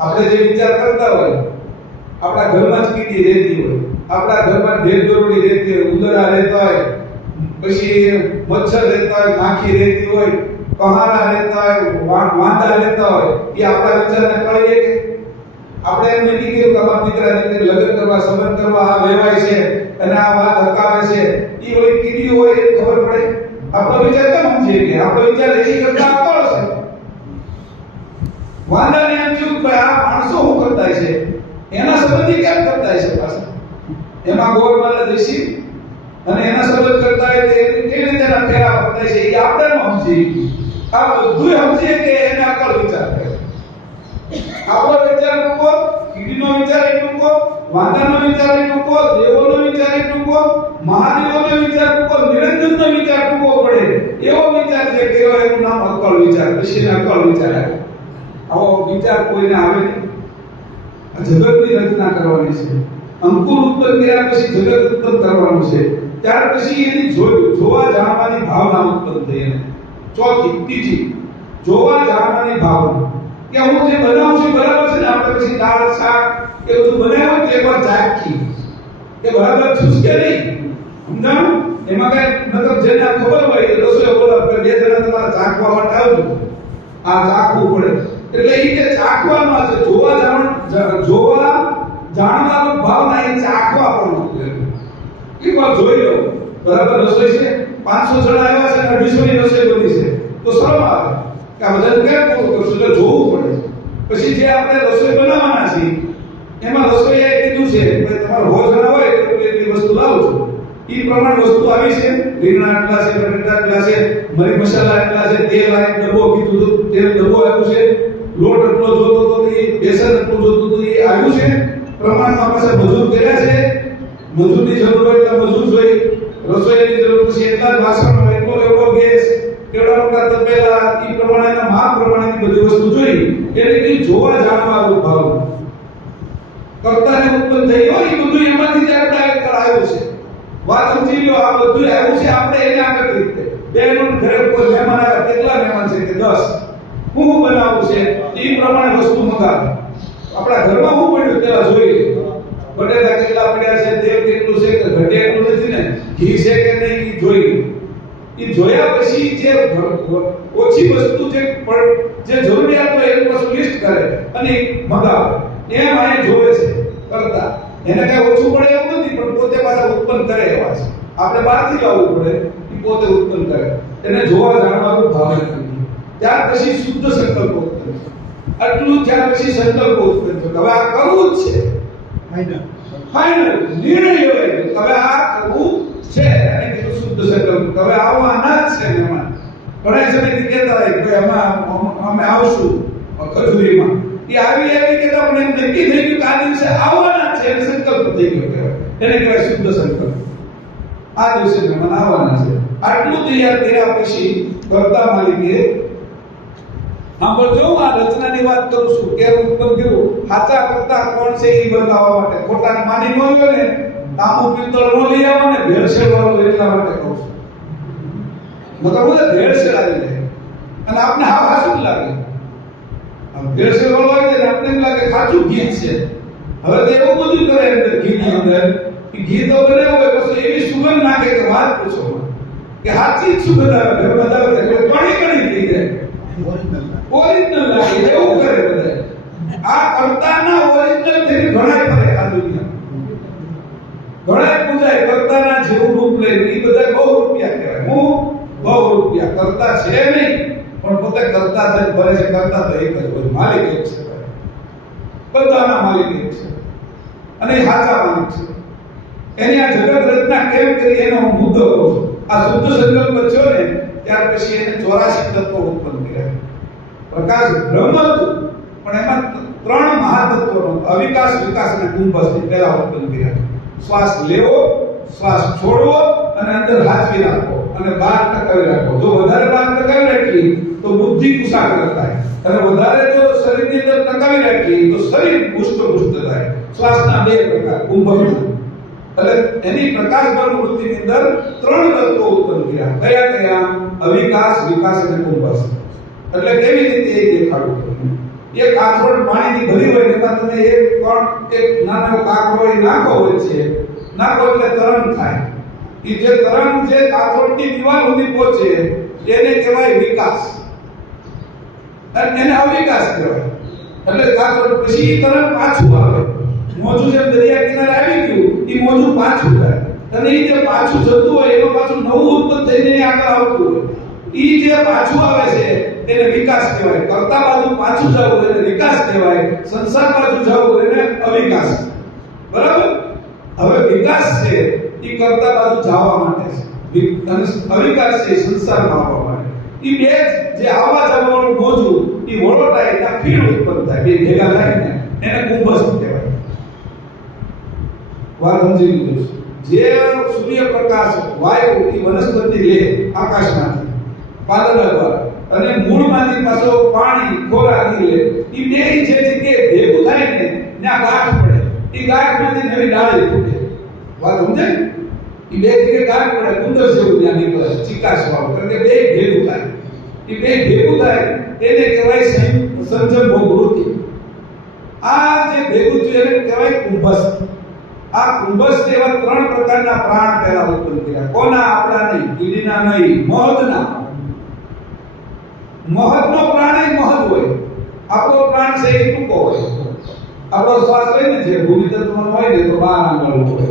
આપણે જે વિચાર કરતા હોય, આપણા ઘરમાં જ કીડી રહેતી હોય, આપણા ઘરમાં ઢેર દોરડી રહેતી હોય, ઉંદરા રહેતા હોય, પછી મચ્છર રહેતા હોય, માખી રહેતી હોય, કહારા રહેતા હોય, વાંદા રહેતા હોય, એ આપણા વિચારને કળીએ કે આપણે એમ નથી કે તમારા દીકરા દીકરી લગ્ન કરવા, સંબંધ કરવા આ વેવાય છે અને આ વાત હકાવે છે, એ ઓલી કીડી હોય એ ખબર પડે. આપણો વિચાર કેમ સમજીએ કે આપણો વિચાર એની કરતા અકળ છે. વાંદાને એમ થયું કે આ માણસો શું કરતા છે, એના સંબંધી કેમ કરતા છે પાછા, એમાં ગોળમાલા દેશી અને એના સંબંધ કરતા હોય તો એ રીતે ફેરા કરતા છે એ આપણે ન સમજીએ. આ બધું સમજીએ કે એને અકળ વિચાર કરે. આપણો વિચાર ટૂંકો, કીડીનો વિચાર ટૂંકો, વાંદાનો વિચાર ટૂંકો, દેવોનો વિચાર ટૂંકો, મહાદેવોનો વિચાર ટૂંકો, નિરંજનનો વિચાર ટૂંકો પડે. એવો વિચાર જે કર્યો એનું નામ અકળ વિચાર. પછી અકળ વિચાર આવે. આવો વિચાર કોઈને આવે નહીં. આ જગતની રચના કરવાની છે. અંકુર ઉત્પન્ન કર્યા પછી જગત ઉત્પન્ન કરવાનું છે. ત્યાર પછી એની જોવા જાણવાની ભાવના ઉત્પન્ન થઈ. એને ચોથી ત્રીજી જોવા જાણવાની ભાવના કે હું જે બનાવું છું બરાબર છે ને. આપણે પછી દાળ શાક એ બધું બનાવ્યું કે એકવાર ચાખી કે બરાબર છું કે નહીં, સમજાણું. એમાં કઈ મતલબ જેને ખબર હોય રસોઈ બોલા બે જણા તમારા ચાખવા માટે આવજો, આ ચાખવું પડે. એટલે એ જે ચાખવામાં છે જોવા જાણવાનો ભાવના એ ચાખવા પણ નથી. એકવાર જોઈ લો બરાબર રસોઈ છે, 500 જણા આવ્યા છે અને 250 ની રસોઈ બની છે તો શરમ આવે કે આ બધાને કેમ પૂરું કરશું, એટલે જોવું પડે. પછી જે આપણે રસોઈ બનાવવાના છીએ એમાં રસોઈયાએ કીધું છે કે તમારે 100 જણા હોય તો એટલી વસ્તુ લાવજો. એ પ્રમાણે વસ્તુ આવી છે. રીંગણા એટલા છે, બટેટા એટલા છે, મરી મસાલા એટલા છે, તેલ આ ડબ્બો કીધું તો તેલ ડબ્બો આવ્યું છે, લોટ એટલો જોતો તો એ બેસન એટલું જોતું તો એ આવ્યું છે. પ્રમાણમાં પાસે મજૂર કર્યા છે, મજૂરની જરૂર હોય એટલે મજૂર જોઈ, રસોઈની જરૂર પછી એટલા જ વાસણ, એટલો એવો ગેસ, કેવડા મોટા તપેલા, એ પ્રમાણેના માપ પ્રમાણેની બધી વસ્તુ જોઈ. એટલે કે જોવા જાણવા ભાવ કરતાને ઉત્પન્ન થઈ હોય એ બધું એમાંથી જ આવ્યું છે. વાત સમજી લો, આ બધું આવ્યું છે. આપણે એને આગળ રીતે બેનો ઘરે કોઈ મહેમાન આવે, કેટલા મહેમાન છે કે 10, હું બનાવું છે એ પ્રમાણે વસ્તુ મંગાવે. આપણા ઘરમાં હું પડ્યું પેલા જોઈ લે. બટેટા કેટલા પડ્યા છે, તેલ કેટલું છે કે ઘટે એટલું નથી ને, ઘી છે કે નહીં એ જોઈ લે. એ જોયા પછી જે ઓછી વસ્તુ જે જરૂરિયાત હોય એનું પાછું લિસ્ટ કરે અને મંગાવે. એમ આ જોવે છે કરતા. એને કઈ ઓછું પડે એવું નથી, પણ પોતે પાછા ઉત્પન્ન કરે એવા છે. આપણે બહારથી લાવવું પડે, એ પોતે ઉત્પન્ન કરે. એને જોવા જાણવાનું ભાવે નથી. ત્યાર પછી શુદ્ધ સંકલ્પ ઉત્પન્ન છે. આટલું ત્યાર પછી સંકલ્પ ઉત્પન્ન છે. હવે આ કરવું જ છે, ફાઇનલ નિર્ણય લેવાય કે હવે આ કરવું છે. અને કીધું શુદ્ધ સંકલ્પ. હવે આવવાના જ છે મહેમાન. ઘણા સમયથી કહેતા હોય કે અમે આવશું ખજૂરીમાં. એ આવી કે આપણે એમ નક્કી થઈ ગયું કે આ દિવસે આવવાના છે, એને સંકલ્પ થઈ ગયો કહેવાય. એને કહેવાય શુદ્ધ સંકલ્પ. આ દિવસે મહેમાન આવવાના છે. આટલું તૈયાર કર્યા પછી કરતા માલિકે સાંભળજો, આ રચનાની વાત કરું છું કે ઉત્પન્ન કર્યું. સાચા કરતા કોણ છે એ બતાવવા માટે. ખોટાને માની ન લો ને, તાંબુ પિત્તળ નો લઈ આવો ને, ભેળસેળ વાળો એટલા માટે કહું છું. મતલબ ભેળસેળ આવી જાય અને આપણે હાવા શું લાગે, ભેળસેળ વાળો આવી જાય આપણે એમ લાગે સાચું ઘી છે. હવે તો એવું બધું કરે અંદર ઘીની અંદર, ઘી તો બનાવ્યો હોય પછી એવી સુગંધ નાખે કે વાત પૂછો કે સાચી જ સુગંધ આવે. ઘરમાં આવે એટલે પાણી કણી થઈ જાય, ઓરિજિનલ લાગે એવું કરે બધા. આ કરતાના ઓરિજિનલ થઈને ઘણાય ફરે આ દુનિયા, ઘણાય પૂજાય કરતાના જેવું રૂપ લે. એ બધા બહુ રૂપિયા કહેવાય. હું બહુ રૂપિયા કરતા છે નહીં, પણ પોતે કરતા થઈને ફરે છે. કરતા તો એક જ હોય, માલિક એક છે, બધાના માલિક એક છે અને સાચા માલિક છે. એની આ જગત રચના કેમ કરી એનો હું મુદ્દો કહું છું. આ શુદ્ધ સંકલ્પ થયો ને ત્યાર પછી એને 84 તત્વો ઉત્પન્ન કર્યા. પ્રકાશ બ્રહ્મ હતું પણ એમાં 3 મહાતત્વોનો અવિકાસ, વિકાસ અને કુંભસ્થી પહેલા ઉત્પન્ન કર્યા. શ્વાસ લેવો, શ્વાસ છોડવો અને અંદર હાથવી રાખવો અને બહાર ટકાવી રાખવો. જો વધારે બહાર ટકાવી રાખી તો બુદ્ધિ કુશાગ્ર થાય અને વધારે જો શરીરની અંદર ટકાવી રાખી તો શરીર પુષ્ટ થાય. શ્વાસના 2 પ્રકાર કુંભકના. એટલે એની પ્રકાશ બ્રહ્મ વૃત્તિની અંદર 3 તત્વો ઉત્પન્ન કર્યા. કયા કયા? અવિકાસ, વિકાસ અને કુંભસ. એટલે કેવી રીતે એ દેખાડું તમને. એક કાથરોડ પાણીની ભરી હોય એમાં તમે એક નાનો કાકડો નાખો હોય છે, નાખો એટલે તરંગ થાય. એ જે તરંગ જે કાથરોડની દીવાલ સુધી પહોંચે એને કહેવાય વિકાસ અને એને અવિકાસ કહેવાય. એટલે કાથરોડ પછી તરંગ પાછું આવે. મોજું જેમ દરિયા કિનારે આવી ગયું એ મોજું પાછું જાય અને એ જે પાછું જતું હોય એમાં પાછું નવું ઉત્પન્ન થઈને આગળ આવતું હોય. એ જે પાછું આવે છે એને વિકાસ કહેવાય. કરતા બાજુ પાછું જવું એને વિકાસ કહેવાય. સંસાર બાજુ જવું એને અવિકાસ. બરાબર? હવે વિકાસ છે એ કરતા બાજુ જવા માટે છે અને અવિકાસ છે સંસારમાં આવવા માટે. એ બે જે આવવા જવાનું મોજું એ વોલોટાઇલના ફીડ ઉત્પન્ન થાય. બે ભેગા થાય ને એને કુંભસ્થ કહેવાય. વાત સમજી લીધું. જે સૂર્યપ્રકાશ વાયુ એ વનસ્પતિ લે આકાશમાંથી પાંદડા દ્વારા અને મૂળમાંથી પાછો પાણી ખોરાક લે. એ બે જે જગ્યાએ ભેગું થાય ને ત્યાં ગાંઠ પડે. એ ગાંઠમાંથી નવી ડાળી ફૂટે. વાત સમજાય? એ બે જગ્યાએ ગાંઠ પડે, કુંદર જેવું ત્યાં નીકળે ચિકાસ વાળું. કારણ કે બે ભેગું થાય. એ બે ભેગું થાય એને કહેવાય સંજમ ભોગવૃત્તિ. આ જે ભેગું થયું એને કહેવાય કુંભસ્થ. આ કુંભસ્થ એવા 3 પ્રકારના પ્રાણ પહેલા ઉત્પન્ન કર્યા. કોના? આપણા નહીં, કીડીના નહીં, મહદના. મહદનો પ્રાણ એ મહદ હોય. આપણો પ્રાણ છે એ ટૂંકો હોય. આપણો શ્વાસ હોય ને જે ભૂમિ તત્વનો હોય ને તો 12 આંગળનો હોય.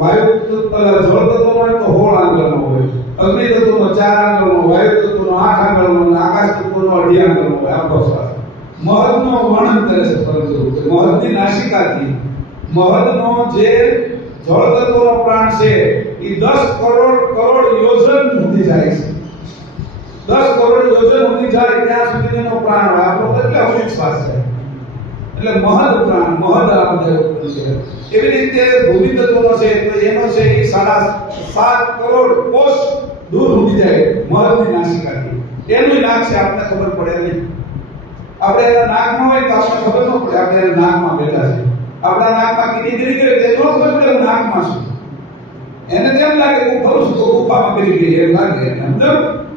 વાયુ જળ તત્વનો હોય તો 16 આંગળનો હોય. અગ્નિ તત્વનો 4 આંગળનો, વાયુ તત્વનો 8 આંગળનો અને આકાશ તત્વનો 2.5 આંગળનો હોય આપણો શ્વાસ. મહદનો વર્ણન કરે છે પરંતુ મહદની નાસિકાથી મહદનો જે જળ તત્વનો પ્રાણ છે એ 10 કરોડ યોજન સુધી જાય છે. 10 કરોડ યોજન સુધી જાય ત્યાં સુધીનો પ્રાણ હોય. આપણો એટલે અમૃત શ્વાસ છે. એટલે મહદ પ્રાણ, મહદ આપણે ઉત્પન્ન કરે. એવી રીતે ભૂમિ તત્વનો છે તો એનો છે એ 7.5 કરોડ કોષ દૂર સુધી જાય મહદની નાસિકાથી. એનું નાક છે આપણને ખબર પડે નહીં. આપણે એના નાકમાં હોય તો આપણને ખબર ન પડે આપણે એના નાકમાં બેઠા છે. આપણા નાકમાં કીડી ગરી ગઈ તે ન ખબર પડે નાકમાં શું. એને તેમ લાગે હું ખરું છું તો ગુફામાં ગરી ગઈ એમ લાગે એને. સમજો?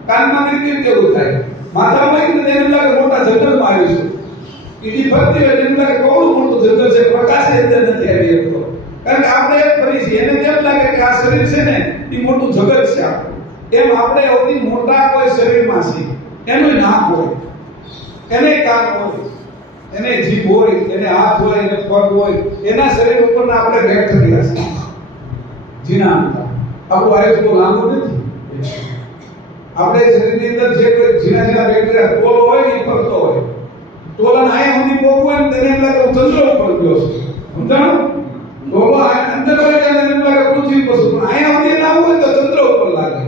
કાનમાં ગરી ગઈ કેવું થાય? માથામાં ગઈ તેને લાગે મોટા જંગલમાં આવી છું. કીડી ફરતી હોય તેને લાગે બહુ મોટું જંગલ છે, પ્રકાશ અંદર નથી આવી શકતો. કારણ કે આપણે ફરી છીએ. એને તેમ લાગે કે આ શરીર છે ને એ મોટું જગત છે આપણું. એમ આપણે સૌથી મોટા કોઈ શરીરમાં છીએ. એનું નાક હોય, એને કાન હોય, એને જીભ હોય, એને હાથ હોય, એને પગ હોય. એના શરીર ઉપરના આપણે બેક્ટેરિયા છે. જીના આપણું આયુષ્ય તો લાંબુ નથી. આપણે શરીરની અંદર જે કોઈ જીના બેક્ટેરિયા ટોલો હોય ને ફરતો હોય. ટોલાના આયા સુધી પોગવું હોય ને તેને એમ લાગે હું ચંદ્ર ઉપર ગયો છું. સમજાણું? ટોલો અંદર હોય ત્યારે એમ લાગે પૃથ્વી પર છું. પણ આયા સુધી ના હોય તો ચંદ્ર ઉપર લાગે.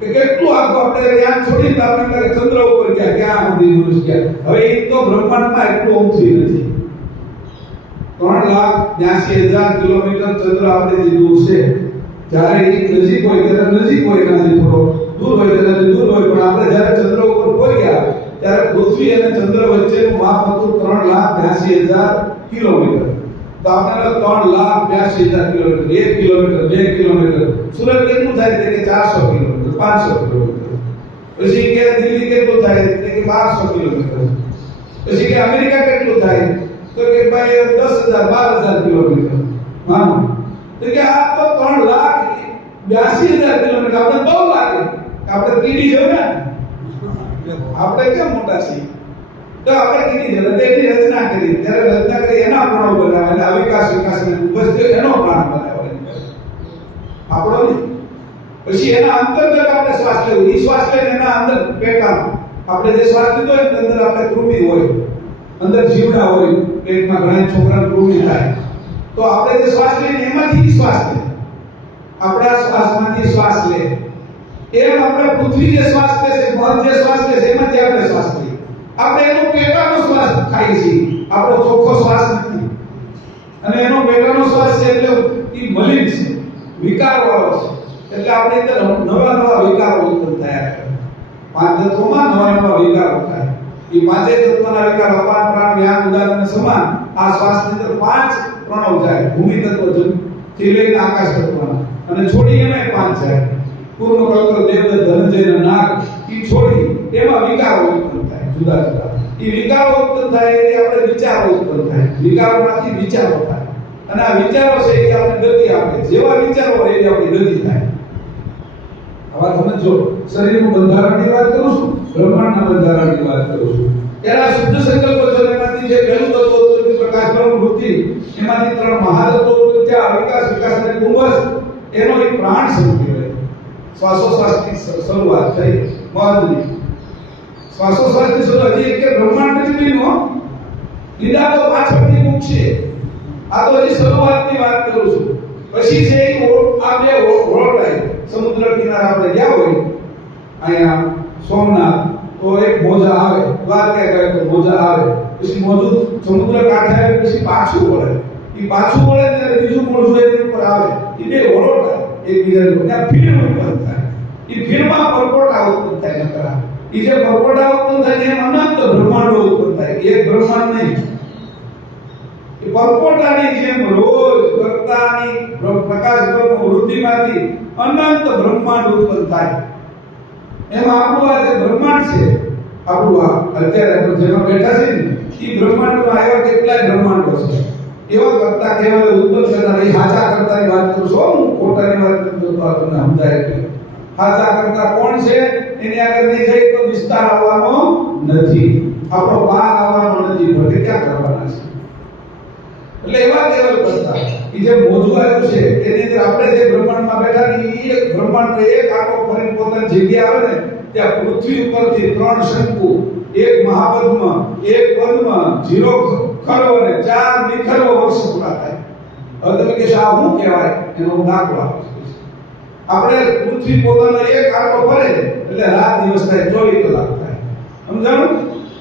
કે કેટલું આખું આપણે યાદ છોડીને આપણે લાગે ચંદ્ર ઉપર ગયા, ક્યાં સુધી મનુષ્ય ગયા. હવે એ તો બ્રહ્માંડમાં એટલું ઊંચું નથી. 3,82,000 કિલોમીટર ચંદ્ર આપણે દૂર છે. જ્યારે એ નજીક હોય ત્યારે નજીક હોય, એનાથી થોડો દૂર હોય ત્યારે દૂર હોય. પણ આપણે જ્યારે ચંદ્ર ઉપર પહોંચ્યા ત્યારે પૃથ્વી અને ચંદ્ર વચ્ચેનું માપ હતું 3,82,000 કિલોમીટર. તો આપણે 3,82,000 કિલોમીટર, 1 કિલોમીટર, 2 કિલોમીટર. સુરત કેટલું થાય કે 400 કિલોમીટર, 500 કિલોમીટર. પછી કે દિલ્હી કેટલું થાય કે 1200 કિલોમીટર. પછી કે અમેરિકા કેટલું થાય તો કે ભાઈ 10,000 12,000 કિલોમીટર. માનો તો કે આ તો 3,82,000 કિલોમીટર. આપણે બહુ લાગે આપણે કીડી જેવું ને. આપણે કેમ મોટા છીએ તો આપણે કીધી હૃદયની રચના કરી. ત્યારે રચના કરી એના પ્રાણો બનાવે એટલે અવિકાસ, વિકાસ અને કુંભસ્થ એનો પ્રાણ બનાવે. આપણો નહીં. પછી એના અંતર્ગત આપણે શ્વાસ લેવો. એ શ્વાસ લઈને એના અંદર પેટમાં આપણે જે શ્વાસ લીધો હોય ને અંદર આપણે કૃમિ હોય, અંદર જીવડા હોય. પેટમાં ઘણા છોકરાને કૃમિ થાય. તો આપણે જે શ્વાસ લઈએ એમાંથી શ્વાસ લે, આપણા શ્વાસમાંથી શ્વાસ લે, એમ આપણે પૃથ્વી જે શ્વાસ લે છે, મધ જે શ્વાસ લે છે એમાંથી આપણે શ્વાસ લઈએ. આપણે એનો પેટાનો શ્વાસ ખાઈએ છીએ, આપણો ચોખ્ખો શ્વાસ નથી. અને એનો પેટાનો શ્વાસ છે એટલે એ મલિન છે, વિકાર વાળો છે. એટલે આપણે અંદર નવા નવા વિકારો ઉત્પન્ન થયા કરે. પાંચ તત્વોમાં નવા નવા વિકારો થાય. એ પાંચે તત્વના વિકાર અપાન, પ્રાણ, વ્યાન, ઉદાન અને સમાન. આ શ્વાસની અંદર પાંચ પ્રણવ જાય, ભૂમિ તત્વ થી લઈને આકાશ તત્વના, અને છોડી એમાં પાંચ જાય, પૂર્ણ, કલ્કર, દેવદત્ત, ધનંજય, નાગ. એ છોડી એમાં વિકારો ઉત્પન્ન થાય જુદા જુદા. એ વિકારો ઉત્પન્ન થાય એટલે આપણે વિચારો ઉત્પન્ન થાય, વિકારોમાંથી વિચારો થાય. અને આ વિચારો છે એ આપણે ગતિ આપે, જેવા વિચારો હોય એવી આપણી ગતિ થાય. હવે તમે જો શરીરનું બંધારણની વાત કરું છું, બ્રહ્માંડના બંધારણની વાત કરું છું. ત્યારે શુદ્ધ સંકલ્પ છે, એમાંથી જે પહેલું તત્વ હતું પ્રકાશ, બ્રહ્મ, વૃત્તિ, એમાંથી ત્રણ મહાતત્વો થયા, વિકાસ, વિકાસ અને કુંભસ. એનો એક પ્રાણ શરૂ કહેવાય. શ્વાસોશ્વાસની શરૂઆત થઈ, મહદની શ્વાસોશ્વાસની શરૂઆત. હજી કે બ્રહ્માંડ નથી બન્યું, લીલા તો પાછળથી મૂકશે. આ તો હજી શરૂઆતની વાત કરું છું. પછી છે આ બે ઓળખાય. સમુદ્ર કિનારે આપણે ગયા હોય, અહીંયા સોમનાથ, તો એક મોજા આવે, દ્વારકા ગયો તો મોજા આવે, પછી મોજું સમુદ્ર કાંઠે આવે, પછી પાછું વળે. એ પાછું વળે ત્યારે બીજું મોજું એની ઉપર આવે. એ બે ઓળખાય એકબીજાને, ત્યાં ફીણ ઉત્પન્ન થાય. એ ફીણમાં પરપોટા ઉત્પન્ન થાય નકરા. એ જે પરપોટા ઉત્પન્ન થાય એમ અનંત બ્રહ્માંડો ઉત્પન્ન થાય, એક બ્રહ્માંડ નહીં. એ પરપોટાની જેમ રોજ કરતાની પ્રકાશ બ્રહ્મ વૃદ્ધિમાંથી અનંત બ્રહ્માંડ ઉત્પન્ન થાય. એમાં આપણું આ જે બ્રહ્માંડ છે, આપણું આ અત્યારે આપણે જેમાં બેઠા છે ને, એ બ્રહ્માંડમાં એવા કેટલાય બ્રહ્માંડો છે. એવા કરતા કેવલ ઉત્પન્ન કરનાર, એ હાચા કરતાની વાત કરું છું, હું ખોટાની વાત કરું તો તમને સમજાય કે હાચા કરતા કોણ છે. એની આગળ નહીં જાય તો વિસ્તાર આવવાનો નથી, આપણો પાર આવવાનો નથી, ભટે ક્યાં કરવાના છે. એટલે એવા કેવલ કરતા એ જે મોજું આવ્યું છે એની અંદર આપણે જે બ્રહ્માંડમાં બેઠા ને, એ એક બ્રહ્માંડ એક આખો ફરીને પોતાની જગ્યા આવે ને, ત્યાં પૃથ્વી ઉપરથી 3 શંકુ, એક મહાપદ્મ, એક પદ્મ, 0 ખરો અને 4 નિખરો વર્ષ પૂરા થાય. હવે તમે કહેશો આ શું કહેવાય, એનો હું દાખલો આપું છું. આપણે પૃથ્વી પોતાનો એક આંટો ફરે એટલે રાત દિવસ થાય, 24 કલાક થાય, સમજાણું?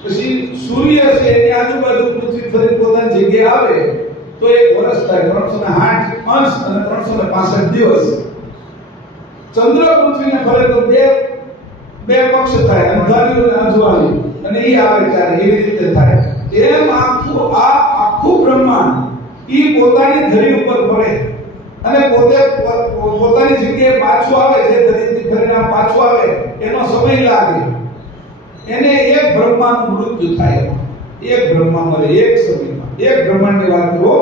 પછી સૂર્ય છે એની આજુબાજુ પૃથ્વી ફરી પોતાની જગ્યાએ આવે તો એક વર્ષ થાય, 360 અંશ અને 365 દિવસ. ચંદ્ર પૃથ્વીને ફરે તો બે પક્ષ થાય, અંધારિયું અને અજવાળિયું, અને એ આવે ત્યારે એવી રીતે થાય. એમ આખું બ્રહ્માંડ ઈ પોતાની ધરી ઉપર ફરે અને પોતાની જગ્યાએ પાછું આવે, જે ધરીથી ફરીને પાછું આવે એનો સમય લાગે. એને એક બ્રહ્માંડ મૃત્યુ થાય, એક બ્રહ્મા મરે એક સમયમાં. એક બ્રહ્માંડની વાત કરો,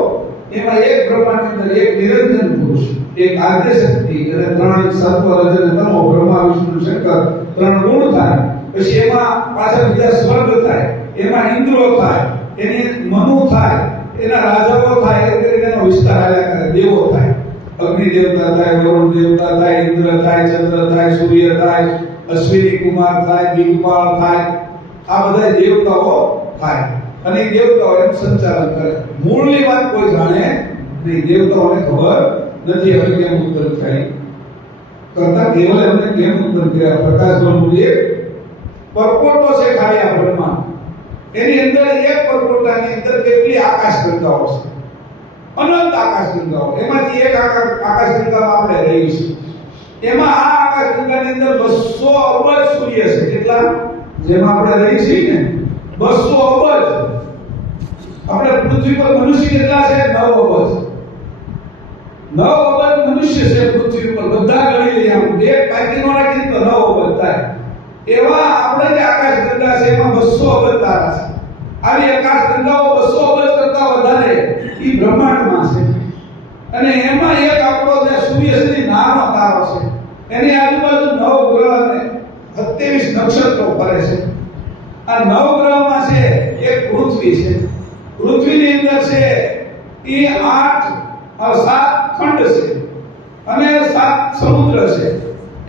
એમાં એક બ્રહ્માંડની અંદર એક નિરંજન પુરુષ, એક આદ્ય શક્તિ અને 3 સત્વ, રજ અને તમો, બ્રહ્મા, વિષ્ણુ, શંકર 3 ગુણ થાય. પછી એમાં પાછા બીજા સ્વર્ગ થાય, એમાં ઇન્દ્રો થાય, એની મનુ થાય, એના રાજાઓ થાય, એ કરીને એનો વિસ્તાર આવ્યા કરે. દેવો થાય, અગ્નિ દેવતા થાય, વરુણ દેવતા થાય, ઇન્દ્ર થાય, ચંદ્ર થાય, સૂર્ય થાય, અશ્વિની કુમાર થાય, દિગપાલ થાય. આ બધા દેવતાઓ થાય અને એ દેવતાઓ એમ સંચાલન કરે. મૂળની વાત કોઈ જાણે નહીં, દેવતાઓને ખબર નથી હવે કેમ ઉત્પન્ન થાય. કરતા કેવલ એમને કેમ ઉત્પન્ન કર્યા. પ્રકાશ બ્રહ્મ એક પરપોટો છે ખાલી આ બ્રહ્માંડ. એની અંદર એક પરપોટાની અંદર કેટલી આકાશ ગંગાઓ છે, અનંત આકાશ ગંગાઓ. એમાંથી એક આકાશ ગંગામાં આપણે રહીએ છીએ. એમાં આ આકાશ ગંગાની અંદર 200 અબજ સૂર્ય છે. કેટલા? જેમાં આપણે રહી છીએ ને 200 અબજ. આપણે પૃથ્વી પર મનુષ્ય કેટલા છે? 9 અબજ. 9 અબજ મનુષ્ય છે પૃથ્વી પર. બધા ગણી લઈએ, આમ એક પાકી નો રાખીએ તો 9 અબજ થાય. એવા આપણે જે આકાશ ગંગા છે એમાં 200 અબજ તારા છે. આવી આકાશ ગંગાઓ 200 અબજ કરતા વધારે ઈ બ્રહ્માંડમાં છે. અને એમાં એક આપણો જે સૂર્ય છે નાનો તારો છે. એની આજુબાજુ 9 ગ્રહ અને 27 નક્ષત્રો ફરે છે. આ 9 ગ્રહમાં છે એક પૃથ્વી છે. પૃથ્વીની અંદર છે એ 7 ખંડ છે અને 7 સમુદ્ર છે.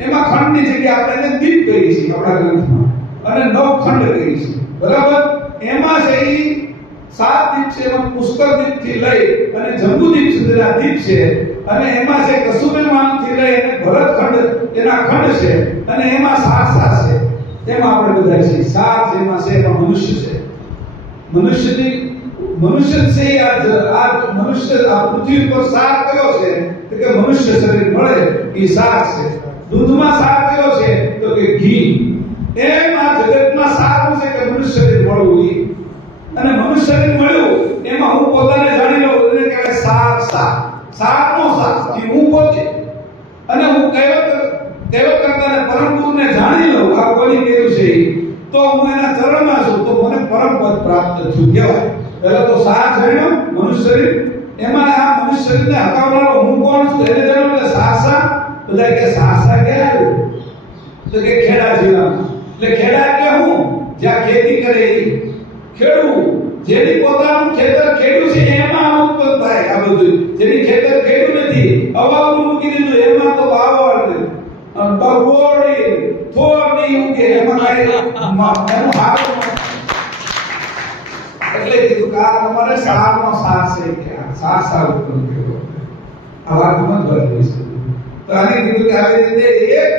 એમાં ખંડની જગ્યાએ આપણે એને દ્વીપ કહીએ છીએ આપણા ગ્રંથમાં, અને 9 ખંડ કહીએ છીએ, બરાબર? એમાં છે એ 7 દીપ છે, એમાં પુષ્કર દીપ થી લઈ અને જંબુદીપ સુધીના દીપ છે, અને એમાં છે કસુરમાન થી લઈ અને ભરતખંડ એના ખંડ છે, અને એમાં સારસા છે. એમાં આપણે બધા છીએ. સાર જેમાં છે એમાં મનુષ્ય છે. મનુષ્ય છે. આ મનુષ્ય આ પૃથ્વી પર સાર કયો છે તો કે મનુષ્ય શરીર મળે એ સાર છે. દૂધમાં સાર કયો છે તો કે ઘી. એમ આ જગતમાં સારું છે કે મનુષ્ય શરીર મળવું એ. અને મનુષ્ય શરીર મળ્યું એમાં હું પોતાને જાણી લઉં એને કહેવાય સાર. સારનો સાર એ હું પોતે. અને હું કહેવત કરતા પરમ ગુરુને જાણી લઉં આ કોની કહેલું છે તો હું એના ચરણમાં છું તો મને પરમ પદ પ્રાપ્ત થયું કહેવાય. પહેલા તો સાર જાણ્યો મનુષ્ય શરીર, એમાં આ મનુષ્ય શરીરને હકાવનારો હું કોણ છું એને જાણ્યો એટલે સારસા. બધા કે સારસા ક્યાં આવ્યું તો કે ખેડા જિલ્લામાં. એટલે ખેડા એટલે હું જ્યાં ખેતી કરે એ ખેડૂ. જેની પોતાનું ખેતર ખેડ્યું છે એમાં ઉત્પન્ન થાય આ બધું. જેની ખેતર ખેડ્યું નથી અવાવરું મૂકી દીધું એમાં તો બાવળ બગોડી થોર નહીં ઉગે એમાં કાંઈ એનું હારું. એટલે કીધું કે આ તમારે સારનો સાર છે કે સાર ઉત્પન્ન કર્યો. આ વાત મહત્વની છે. તો આને કીધું કે આવી રીતે એક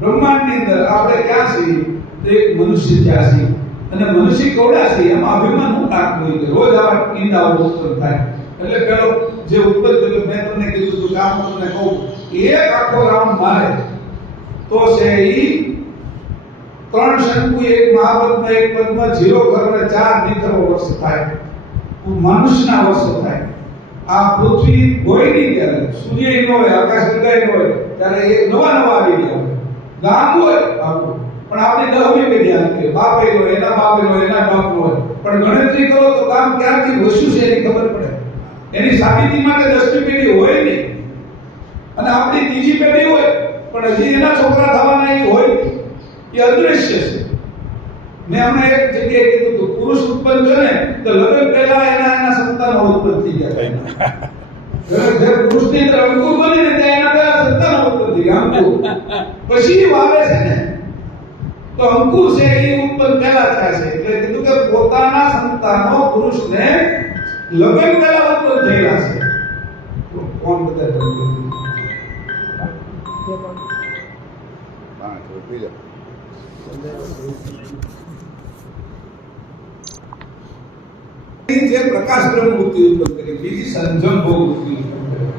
બ્રહ્માંડની અંદર આપણે ક્યાં છીએ તો એક મનુષ્ય ક્યાં છીએ અને મનુષ્ય કવડા છે એમાં અભિમાન હું રાખવું હોય કે રોજ આવા ઈંડાઓ ઉત્પન્ન થાય. એટલે પેલો જે ઉત્પન્ન થયો મેં તમને કીધું હતું કામ તમને કહું એક આખો રાઉન્ડ મારે તો છે ઈ 3 શંકુ એક મહાપદ્મ એક પદ્મ 0 કર્મ 4 નિખરો વર્ષ થાય. મનુષ્યના વર્ષો થાય. આ પૃથ્વી હોય નહીં ત્યારે સૂર્ય નો હોય આકાશ ગંગાઈ નો હોય ત્યારે એક નવા આવી ગયા હોય. ગામ હોય આપણું પણ આપણે 10મી પેઢી આવી બાપે નો એના બાપે નો એના બાપ નો હોય પણ ગણતરી કરો તો ગામ ક્યાંથી વસ્યું છે એની ખબર પડે. એની સાબિતી માટે 10મી પેઢી હોય નહીં અને આપણી ત્રીજી પેઢી હોય પણ હજી એના છોકરા થવાના એ હોય એ અદૃશ્ય છે. મેં હમણાં એક જગ્યાએ કીધું હતું પુરુષ ઉત્પન્ન છે ને તો લગ્ન પહેલા એના સંતાનો ઉત્પન્ન થઈ જાય. જે પુરુષની અંદર અંકુર બને ને ત્યાં એના પહેલા સંતાનો ઉત્પન્ન થઈ ગયા અંકુર. પછી વાવે છે ને તો અંકુર છે એ ઉત્પન્ન પહેલા થાય છે. એટલે કીધું કે પોતાના સંતાનો પુરુષને લગ્ન પહેલા ઉત્પન્ન થયેલા છે. કોણ બધા જે પ્રકાશ બ્રહ્મ વૃત્તિ ઉત્પન્ન કરી બીજી સંજમ ભોગ વૃત્તિ ઉત્પન્ન કરી.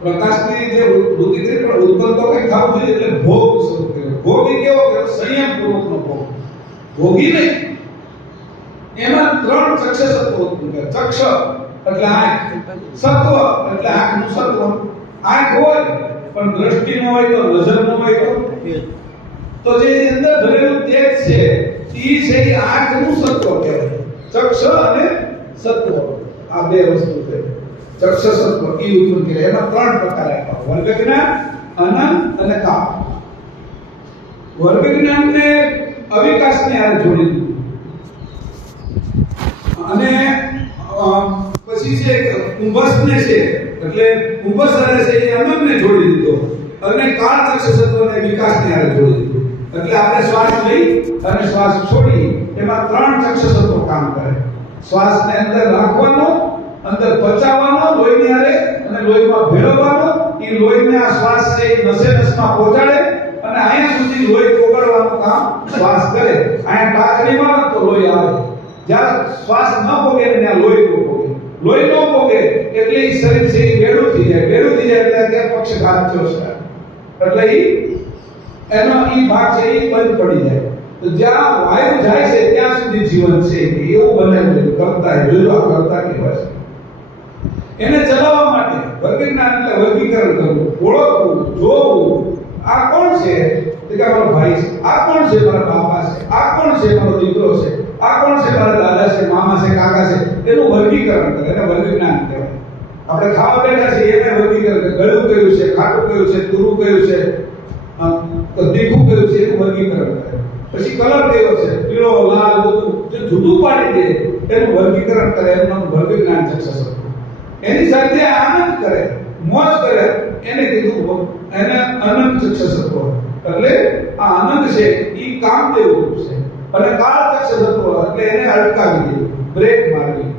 પ્રકાશની જે વૃત્તિ કરી પણ ઉત્પન્ન તો કઈ થવું જોઈએ એટલે ભોગ શરૂ કર્યો. ભોગ એ કેવો કર્યો સંયમ પૂર્વકનો ભોગ. ભોગી નહીં એમાં 3 ચક્ષ સત્વ ઉત્પન્ન કરે. ચક્ષ એટલે આંખ, સત્વ એટલે આંખનું સત્વ. આંખ હોય પણ દ્રષ્ટિ ન હોય તો નજર ન હોય તો જે અંદર ભરેલું તેજ છે ઈ છે એ આંખનું સત્વ કહેવાય. ચક્ષ અને સત્વ આ બે વસ્તુ છે. ચક્ષ સત્વ ઈ ઉત્પન્ન કરે. એમાં 3 પ્રકાર આપ્યા વર્ગ જ્ઞાન, અનંત અને કામ. વર્ગ જ્ઞાનને અવિકાસને હારે જોડી દીધું અને પછી છે કુંભસને છે એટલે કુંભસ અને છે એ અનંતને જોડી દીધો અને કાળ ચક્ષ સત્વને વિકાસને હારે જોડી દીધું. એટલે આપણે શ્વાસ લઈ અને શ્વાસ છોડી એમાં 3 ચક્ષ સત્વ કામ કરે. શ્વાસને અંદર રાખવાનો, અંદર પચાવવાનો લોહીની હારે અને લોહીમાં ભેળવવાનો. એ લોહીને આ શ્વાસ છે નસે નસમાં પહોંચાડે અને અહીંયા સુધી લોહી પોગળવાનું કામ શ્વાસ કરે. અહીંયા ટાંકણી મારો તો લોહી આવે. જ્યારે શ્વાસ ન પોગે ને ત્યાં લોહી ન પોગે. લોહી ન પોગે એટલે એ શરીર છે એ બેડું થઈ જાય. બેડું થઈ જાય એટલે ત્યાં પક્ષઘાત થયો છે. એટલે એનો ઈ ભાગ છે એ બંધ પડી જાય. તો જ્યાં વાયુ જાય છે ત્યાં સુધી જીવન છે એવું બનેલું કરતા જોજો આ કરતા કહેવાય છે. એને ચલાવવા માટે વર્ગીકરણ એટલે વર્ગીકરણ કરવું, ઓળખવું, જોવું. આ કોણ છે તો કે મારો ભાઈ છે. આ કોણ છે મારા બાપા છે. આ કોણ છે મારો દીકરો છે. આ કોણ છે મારા દાદા છે, મામા છે, કાકા છે. એનું વર્ગીકરણ કરે એને વર્ગીકરણ કહેવાય. આપણે ખાવા બેઠા છીએ એને વર્ગીકરણ કરે. ગળું કયું છે, ખાટું કયું છે, તુરું કયું છે, તો તીખું કયું છે એનું વર્ગીકરણ કરે. પછી કલર કયો છે પીળો, લાલ બધું જે જુદું પાડી દે એનું વર્ગીકરણ કરે. એનું વર્ગીકરણ ચક્ષ. એની સાથે આનંદ કરે, મોજ કરે એને કીધું એને અનંત ચક્ષ. એટલે આ આનંદ છે ઈ કામદેવ રૂપ છે. અને કાળચક્ષ તત્વ એટલે એને અટકાવી દે, બ્રેક મારવી,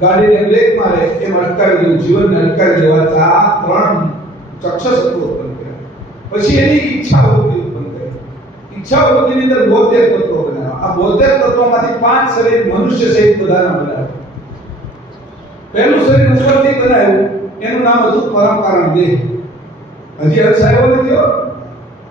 ગાડીને બ્રેક મારે એમ અટકાવી દેવું, જીવનને અટકાવી દેવા. આ ત્રણ ચક્ષસ તત્વો ઉત્પન્ન કર્યા. પછી એની ઈચ્છા વૃત્તિ ઉત્પન્ન કરી. ઈચ્છા વૃત્તિની અંદર 72 તત્વો બનાવ્યા. આ 72 તત્વોમાંથી 5 શરીર મનુષ્ય સહિત બધાના બનાવ્યા. પહેલું શરીર ઉપરથી બનાવ્યું, એનું નામ હતું પરમ કારણ દેહ. હજી અર્થ આવ્યો નથી.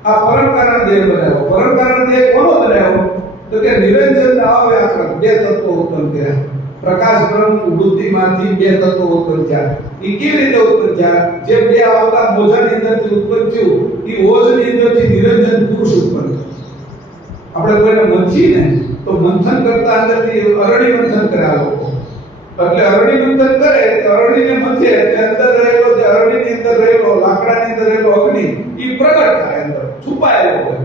આ પરમ કારણ દેહ બનાવ્યો. પરમ કારણ દેહ કોનો બનાવ્યો? તો કે નિરંજનના અવ્યાકૃત 2 તત્વો ઉત્પન્ન કર્યા. પ્રકાશ બ્રહ્મ વૃત્તિમાંથી 2 તત્વો ઉત્પન્ન થયા. એ કેવી રીતે ઉત્પન્ન થયા? જે 2 આવતા મોજાની અંદરથી ઉત્પન્ન થયું, એ ઓજની અંદરથી નિરંજન પુરુષ ઉત્પન્ન થયો. આપણે કોઈને મંથીને તો મંથન કરતા અંદરથી અરણી મંથન કરે આ લોકો. એટલે અરણી મંથન કરે તો અરણીને મંથે એટલે અંદર રહેલો, જે અરણીની અંદર રહેલો, લાકડાની અંદર રહેલો અગ્નિ એ પ્રગટ થાય, અંદર છુપાયેલો હોય.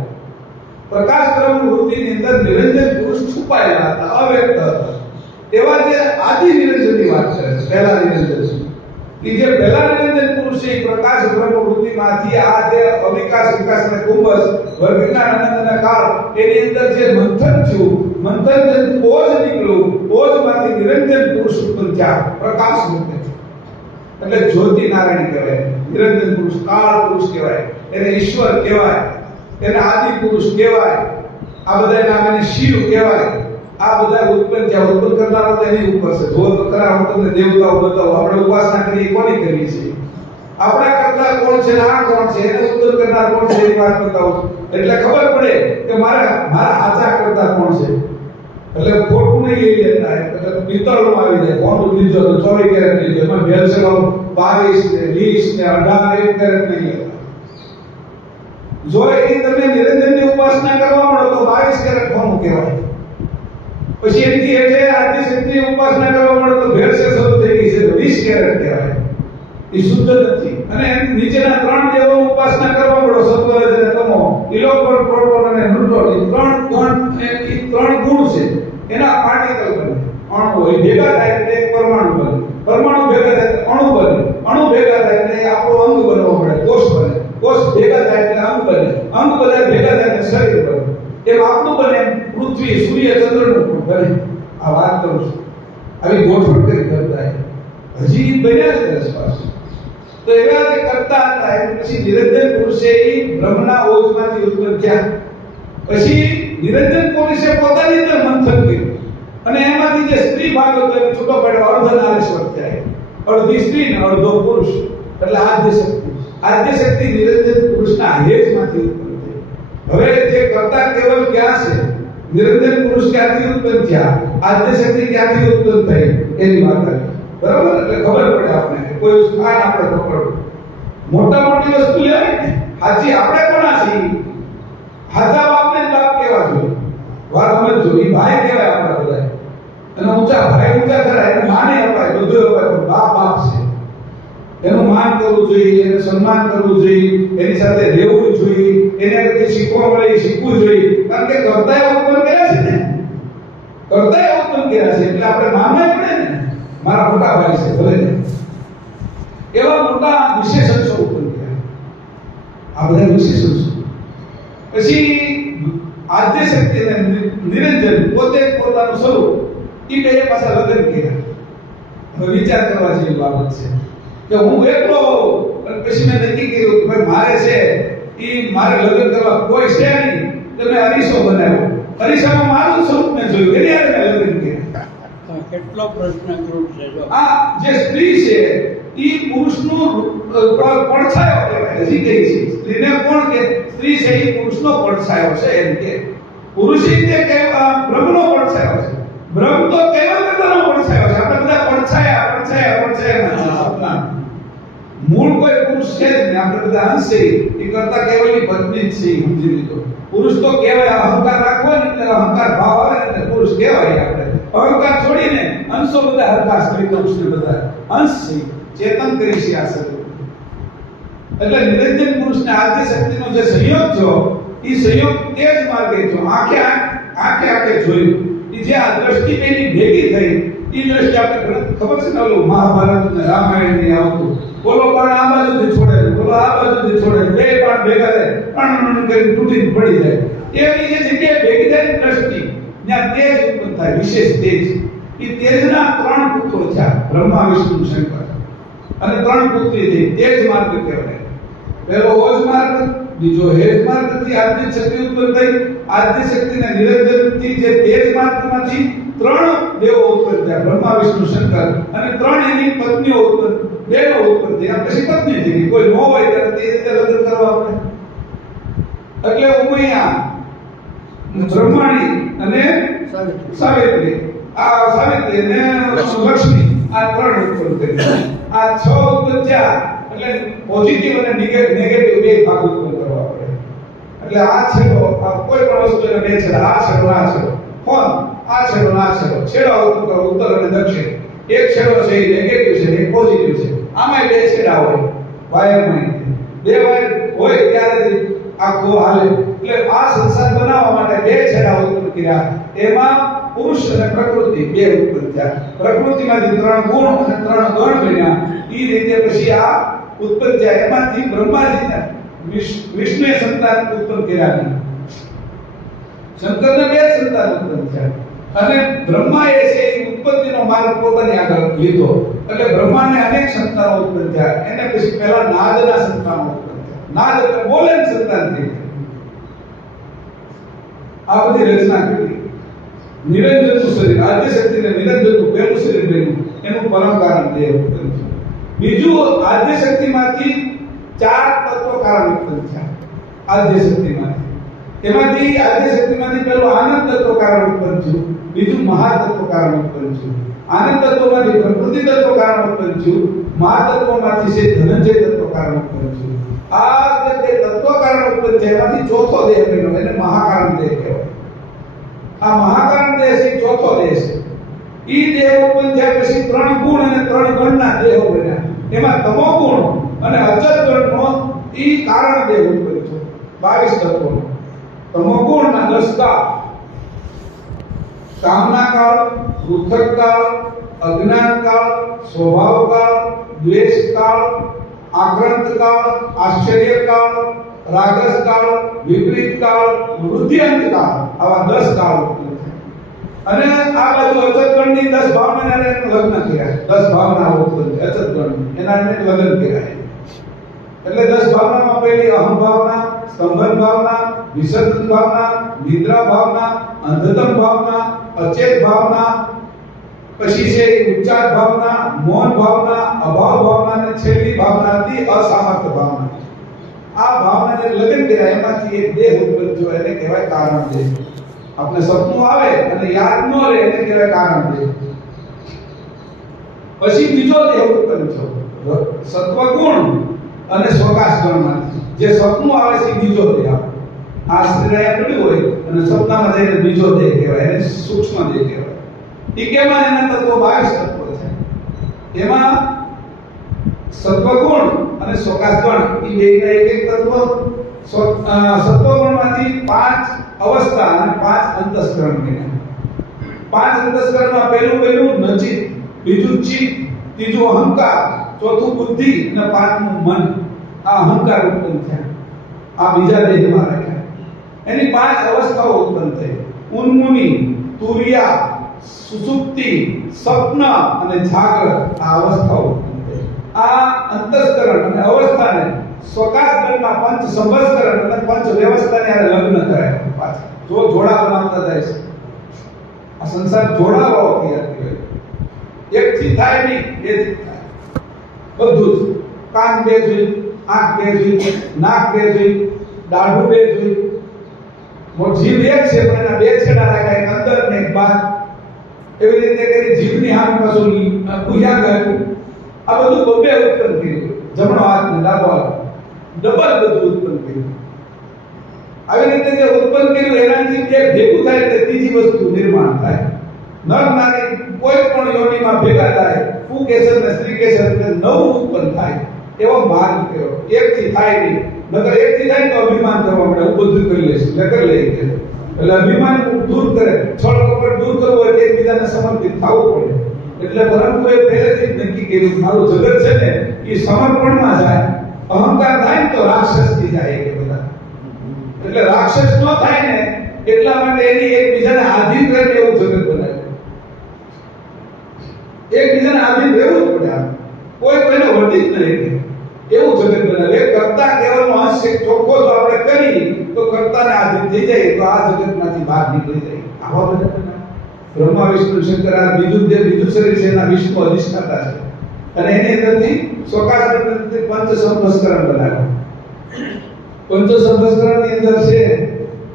પ્રકાશ બ્રહ્મ વૃત્તિની અંદર નિરંજન પુરુષ છુપાયેલા હતા, અવ્યક્ત હતા. એવા જે આદિ નિરંજનની વાત કરે છે, પહેલા નિરંજન કે જે પહેલા નિરંજન પુરુષ છે, પ્રકાશ બ્રહ્મ વૃત્તિમાંથી આ જે અવિકાસ વિકાસ અને કુંભસ વર્ગના આનંદના કાળ એની અંદર જે મંથન થયું, મંથન ઓજ નીકળ્યું, ઓજમાંથી નિરંજન પુરુષ ઉત્પન્ન થયા, પ્રકાશ રૂપે. એટલે જ્યોતિ નારાયણ કહેવાય, નિરંજન પુરુષ, કાળ પુરુષ કહેવાય, એને ઈશ્વર કહેવાય, એને આદિ પુરુષ કહેવાય. આ બધા નામ એને શિવ કહેવાય. આ બધા ઉત્પન્ન થયા. ઉત્પન્ન કરનારો તો એની ઉપર છે. જો તો ખરા હું તમને દેવતાઓ બતાવો, આપણે ઉપાસના કરીએ કોની કરીએ છીએ? આપણા કરતા કોણ છે, આ કોણ છે, એને ઉત્પન્ન કરનાર કોણ છે એની વાત બતાવો, એટલે ખબર પડે કે મારા આચા કરતા કોણ છે. એટલે ખોટું નહીં લઈ લેતા. એટલે પિત્તળનું આવી જાય, કોનું લીધો તો 24 કેરેટ લીધો, એમાં ભેળસેળ 22 ને 20 ને 18 કેરેટ નહીં લેતા. જો એ તમે નિરંજનની ઉપાસના કરવા મળો તો 22 કેરેટ કોનું કહેવાય. પછી એમથી એટલે આદિ શક્તિની ઉપાસના કરવા મળે તો ભેળસેળ શરૂ થઈ ગઈ છે, 20 કેરેટ કહેવાય. એ શુદ્ધ નથી. અને નીચેના 3 દેવોની ઉપાસના કરવા મળો, સત્વ રજ અને તમો, ઇલેક્ટ્રોન પ્રોટોન અને ન્યુટ્રોન, એ 3 ગુણ છે. એના પાર્ટિકલ બને, અણુ હોય, ભેગા થાય એટલે એક પરમાણુ બને, પરમાણુ ભેગા થાય એટલે અણુ બને, અણુ ભેગા થાય એટલે આપણો અંગ બનવા મળે, કોષ બને, કોષ ભેગા થાય એટલે અંગ બને, અંગ બધા ભેગા થાય એટલે શરીર બને. એમ આપણું બને પૃથ્વી, સૂર્ય, ચંદ્રનું બને. આ વાત કરું છું. આવી ગોઠવણ કરી કરતા હજી બન્યા છે રસપાસ. તો એવા જે કરતા હતા એ પછી નિરંજન પુરુષે બ્રહ્મના ઓજમાંથી ઉત્પન્ન થયા. પછી નિરંજન પુરુષે પોતાની અંદર મંથન કર્યું અને એમાંથી જે સ્ત્રી ભાગ હતો એને છૂટો પાડ્યો, અર્ધનારીશ્વર થાય. અડધી સ્ત્રી ને અડધો પુરુષ, એટલે આદ્ય શક્તિ. આદ્ય શક્તિ નિરંજન પુરુષના હેજમાંથી ઉત્પન્ન થઈ. હવે જે કરતા કેવલ ક્યાં છે? નિરંજન પુરુષ ક્યાંથી ઉત્પન્ન થયા, આદ્ય શક્તિ ક્યાંથી ઉત્પન્ન થઈ એની વાત આવી. બરાબર? એટલે ખબર પડે આપણે કોઈ સ્થાન આપણે પકડવું. મોટા મોટી વસ્તુ લેવાય ને, હાજી આપણે કોના છીએ? હાજા બાપને જ બાપ કહેવા જોઈએ. વાત સમજજો, એ ભાઈ કહેવાય આપણા બધા. અને ઊંચા ભાઈ ઊંચા કરાય, એને માને અપાય, બધું અપાય, પણ બાપ બાપ છે. એનું માન કરવું જોઈએ, એને સન્માન કરવું જોઈએ, એની સાથે રહેવું જોઈએ, એને આગળથી શીખવા મળે એ શીખવું જોઈએ. કારણ કે કરતા ઉત્પન્ન કર્યા છે ને, કરતા ઉત્પન્ન કર્યા છે એટલે આપણે માનવા પડે ને. મારા મોટા ભાઈ છે ભલે ને, એવા મોટા વિશેષણો ઉત્પન્ન કર્યા. આ બધા વિશેષણો. પછી આદ્ય શક્તિ અને નિરંજન પોતે પોતાનું સ્વરૂપ એ બે પાછા લગ્ન કર્યા. હવે વિચાર કરવા જેવી બાબત છે કે હું એકલો અને પછી મેં નક્કી કર્યું કે ભાઈ મારે છે એ મારે લગ્ન કરવા કોઈ છે નહીં, તો મેં અરીસો બનાવ્યો. અરીસામાં મારું સ્વરૂપ મેં જોયું, એની હારે મેં લગ્ન કર્યા. કેટલો પ્રશ્ન કરું છે. આ જે સ્ત્રી છે એ પુરુષનું પડછાયો કહેવાય. હજી કઈ છે સ્ત્રીને કોણ કે સ્ત્રી છે એ પુરુષનો પડછાયો છે એમ કે. પુરુષ તે બ્રહ્મનો પડછાયો છે. બ્રહ્મ તો કેવલ કરતાનો પડછાયો છે. આપણે બધા પડછાયા મૂળ કોઈ પુરુષ છે જ નહીં. આપણે બધા અંશ છે. એ કરતા કેવલની પત્ની જ છે, સમજી લીધો. પુરુષ તો કહેવાય, અહંકાર રાખવો ને એટલે અહંકાર ભાવ આવે એટલે પુરુષ કહેવાય. આપણે અહંકાર છોડીને અંશો બધા હરખાસ કરી દઉં છું. બધા અંશ છે, ચેતન કરી છે આ શરીર. એટલે નિરંજન પુરુષને આદ્ય શક્તિનો જે સંયોગ થયો એ સંયોગ તે જ માર્ગે થયો. આંખે જોયું એ જે આ દ્રષ્ટિ બેની ભેગી થઈ એ દ્રષ્ટિ આપણે ખબર છે ને, ઓલું મહાભારત ને રામાયણ ની આવતું, બોલો પણ આ બાજુથી છોડે, બોલો આ બાજુથી છોડે, બે પણ ભેગા થાય, પણ કરી તૂટીને પડી જાય. એવી જે જગ્યાએ ભેગી થાય દ્રષ્ટિ ત્યાં તેજ ઉત્પન્ન થાય, વિશેષ તેજ. એ તેજના 3 પુત્રો થયા, બ્રહ્મા વિષ્ણુ શંકર, અને 3 પુત્રી થઈ. તેજ માર્ગ કહેવાય. પહેલો ઓજ માર્ગ, બીજો હેજ માર્ગથી આદ્ય શક્તિ ઉત્પન્ન થઈ. આદ્ય શક્તિના નિરંજનથી જે તેજ માર્ગમાંથી 3 દેવો ઉત્પન્ન થયા, બ્રહ્મા વિષ્ણુ શંકર, અને 3 એની પત્નીઓ ઉત્પન્ન, બેનો ઉત્પન્ન થયા. પછી પત્ની થઈ ગઈ. કોઈ ન હોય ત્યારે તે રીતે લગ્ન કરવા પડે. એટલે ઉમૈયા, બ્રહ્માણી અને સાવિત્રી, આ સાવિત્રી અને લક્ષ્મી, આ 3 ઉત્પન્ન થઈ. આ 6 ઉત્પન્ન થયા. એટલે પોઝિટિવ અને નેગેટિવ બે ભાગ ઉત્પન્ન કરવા પડે. એટલે આ છેડો, આ કોઈ પણ વસ્તુના 2 છેડા, આ છેડો આ છેડો, કોણ આ છેડો આ છેડો, છેડા ઉત્તર અને દક્ષિણ. એક છેડો છે એ નેગેટિવ છે, એક પોઝિટિવ છે. આમાં 2 છેડા હોય વાયરમાં. 2 વાયર હોય ત્યારે જ આખો હાલે. એટલે આ સંસાર બનાવવા માટે 2 છેડા ઉત્પન્ન કર્યા. એમાં પુરુષ અને પ્રકૃતિ 2 ઉત્પન્ન થયા. પ્રકૃતિમાંથી 3 ગુણ અને 3 ગણ બન્યા. એ રીતે પછી આ ઉત્પન્ન થયા. એમાંથી બ્રહ્માજીને વિષ્ણુએ સંતાન ઉત્પન્ન કર્યા. શંકરને 2 સંતાન ઉત્પન્ન થયા. અને બ્રહ્માએ છે એ ઉત્પત્તિનો માર્ગ પોતાની આગળ લીધો. એટલે બ્રહ્માને અનેક સંતાનો ઉત્પન્ન થયા. એને પછી પહેલા નાદના સંતાનો ઉત્પન્ન થયા. નાદ એટલે બોલે સંતાન થઈ. આ બધી રચના કરી. નિરંજનનું શરીર, આદ્ય શક્તિને નિરંજનનું પહેલું શરીર બન્યું. એનું પરમ કારણ દેહ ઉત્પન્ન થયું. બીજું, આદ્ય શક્તિમાંથી 4 તત્વ કારણ ઉત્પન્ન થયા. આદ્ય શક્તિમાંથી એમાંથી આદ્ય શક્તિમાંથી પહેલું આનંદ તત્વ કારણ ઉત્પન્ન થયું. બીજું મહાતત્વ કારણ ઉત્પન્ન થયું. આનંદ તત્વમાંથી પ્રકૃતિ તત્વ કારણ ઉત્પન્ન થયું. મહાતત્વમાંથી છે ધનંજય તત્વ કારણ ઉત્પન્ન થયું. આ જે તત્વ કારણ ઉત્પન્ન થયા એમાંથી ચોથો દેહ બન્યો, એને મહાકારણ દેહ કહેવાય. આ મહાકારણ દેહ છે ચોથો દેહ છે. ઈ દેહ ઉત્પન્ન થયા પછી 3 ગુણ અને 3 ગણના દેહો બન્યા. એમાં તમો ગુણ અને અચત ગણનો ઈ કારણ દેહ ઉત્પન્ન થયો. 22 તત્વોનો. તમો ગુણના 10 કાળ: કામના કાળ, પૃથક કાળ, અજ્ઞાન કાળ, સ્વભાવ કાળ, દ્વેષ કાળ, આક્રાંત કાળ, આશ્ચર્ય કાળ, રાગસ કાળ, વિપરીત કાળ, વૃદ્ધિઅંત કાળ. આવા 10 કાળ ઉત્પન્ન થયા. અને આ બાજુ અચત ગણની 10 ભાવનાને લગ્ન કર્યા. 10 ભાવના ઉત્પન્ન થઈ અચત ગણ, એના લગ્ન કર્યા. એટલે 10 ભાવનામાં પહેલી અહમ ભાવના, સ્તંભન ભાવના, વિસર્જન ભાવના, નિદ્રા ભાવના, અંધતમ ભાવના, અચેત ભાવના, પછી છે ઉચ્ચાર ભાવના, મૌન ભાવના, અભાવ ભાવના, અને છેલ્લી ભાવના હતી અસામર્થ્ય ભાવના. આ ભાવનાને લગ્ન કર્યા. એમાંથી એક દેહ ઉત્પન્ન થયો, એને કહેવાય કારણ દેહ. આપણે સપનું આવે અને યાદ ન રહે એને કહેવાય કારણ દેહ. પછી બીજો દેહ ઉત્પન્ન થયો, સત્વગુણ અને સ્વકાશ ગણમાંથી. જે સપનું આવે છે બીજો દેહ. આ શરીર પડ્યું હોય અને સપનામાં જઈને બીજો દેહ કહેવાય, એને સૂક્ષ્મ દેહ કહેવાય. એ કેમાં એના તત્વો 22 તત્વો છે. એમાં સત્વગુણ અને સ્વકાશ ગણ એ બેના એક તત્વ. સત્વગુણમાંથી 5 અવસ્થા અને 5 અંતસ્કરણ બન્યા. 5 અંતસ્કરણમાં પહેલું નચિત, બીજું ચિત્ત, ત્રીજું અહંકાર, ચોથું બુદ્ધિ અને 5મું મન. આ અહંકાર ઉત્પન્ન થયા. આ બીજા દેહમાં રાખ્યા. એની 5 અવસ્થાઓ ઉત્પન્ન થઈ: ઉન્મુનિ, તુર્યા, સુષુપ્તિ, સ્વપ્ન અને જાગ્રત. આ અવસ્થાઓ ઉત્પન્ન થઈ. આ અંતસ્કરણ અને અવસ્થાને સ્વકાશ ગણના 5 સંવત્સરણ અને 5 વ્યવસ્થાને આ લગ્ન કરાયા. પાછા જો જોડા બનાવતા જાય છે. આ સંસાર જોડાવો તૈયાર કર્યો. એકથી થાય નહીં, બેથી થાય. બધું જ. કાન 2 જોઈ, આંખ 2 જોઈ, નાક 2 જોઈ, દાઢું 2 જોઈ. જીભ એક છે પણ એના 2 છેડા રાખ્યા, એક અંદર ને એક બહાર. એવી રીતે કરી જીભની સામે પાછું ભૂયા ગયું. આ બધું બબે ઉત્પન્ન કર્યું. જમણો હાથ ને ડાબો હાથ ડબલ બધું ઉત્પન્ન કર્યું. આવી રીતે જે ઉત્પન્ન કર્યું એનાથી જે ભેગું થાય એટલે ત્રીજી વસ્તુ નિર્માણ થાય. નર નારી કોઈ પણ યોનિમાં ભેગા થાય, પુકેસર ને સ્ત્રીકેસર એટલે નવું ઉત્પન્ન થાય. એવો માર્ગ કયો એકથી થાય નહીં. નકર એકથી થાય તો અભિમાન કરવા માટે હું બધું કરી લઈશ એટલે કરી લઈ કે એટલે અભિમાન દૂર કરે. છળ કપટ દૂર કરવું હોય તો એકબીજાને સમર્પિત થવું પડે. એટલે પરમપુરે પહેલેથી જ નક્કી કર્યું મારું જગત છે ને એ સમર્પણમાં જાય. અહંકાર થાય ને તો રાક્ષસ થી જાય કે બધા. એટલે રાક્ષસ ન થાય ને એટલા માટે એની એકબીજાને આધીન રહે એવું જગત બનાવ્યું. એકબીજાને આધીન રહેવું જ પડે. કોઈ કોઈને વટી જ નહીં એવું જગત બનાવ્યું. એક કર્તા કેવલનો અંશ એક ચોખ્ખો જો આપણે કરી તો કર્તાને આધીન થઈ જાય તો આ જગતમાંથી બહાર નીકળી જાય. આવા બધા બનાવ્યા. બ્રહ્મા વિષ્ણુ શંકર આ બીજું શરીર છે એના વિષ્ણુ અધિષ્ઠાતા છે અને એની અંદરથી સ્વકાશ પંચ સંભસ્કરણ બનાવ્યા. પંચ સંભસ્કરણ ની અંદર છે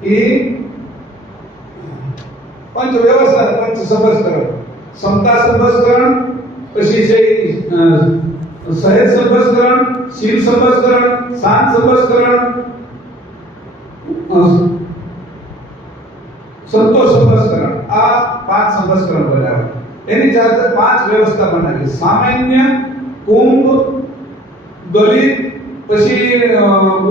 એ પંચ વ્યવસ્થા પંચ સંભસ્કરણ, સમતા સંભસ્કરણ, પછી છે સહેજ સંભસ્કરણ, શીલ સંભસ્કરણ, શાંત સંભસ્કરણ, સંતોષ સંભસ્કરણ. આ 5 સંભસ્કરણ બનાવ્યા. એની સાથે 5 વ્યવસ્થા બનાવી. સામાન્ય, કુંભ, દલિત, પછી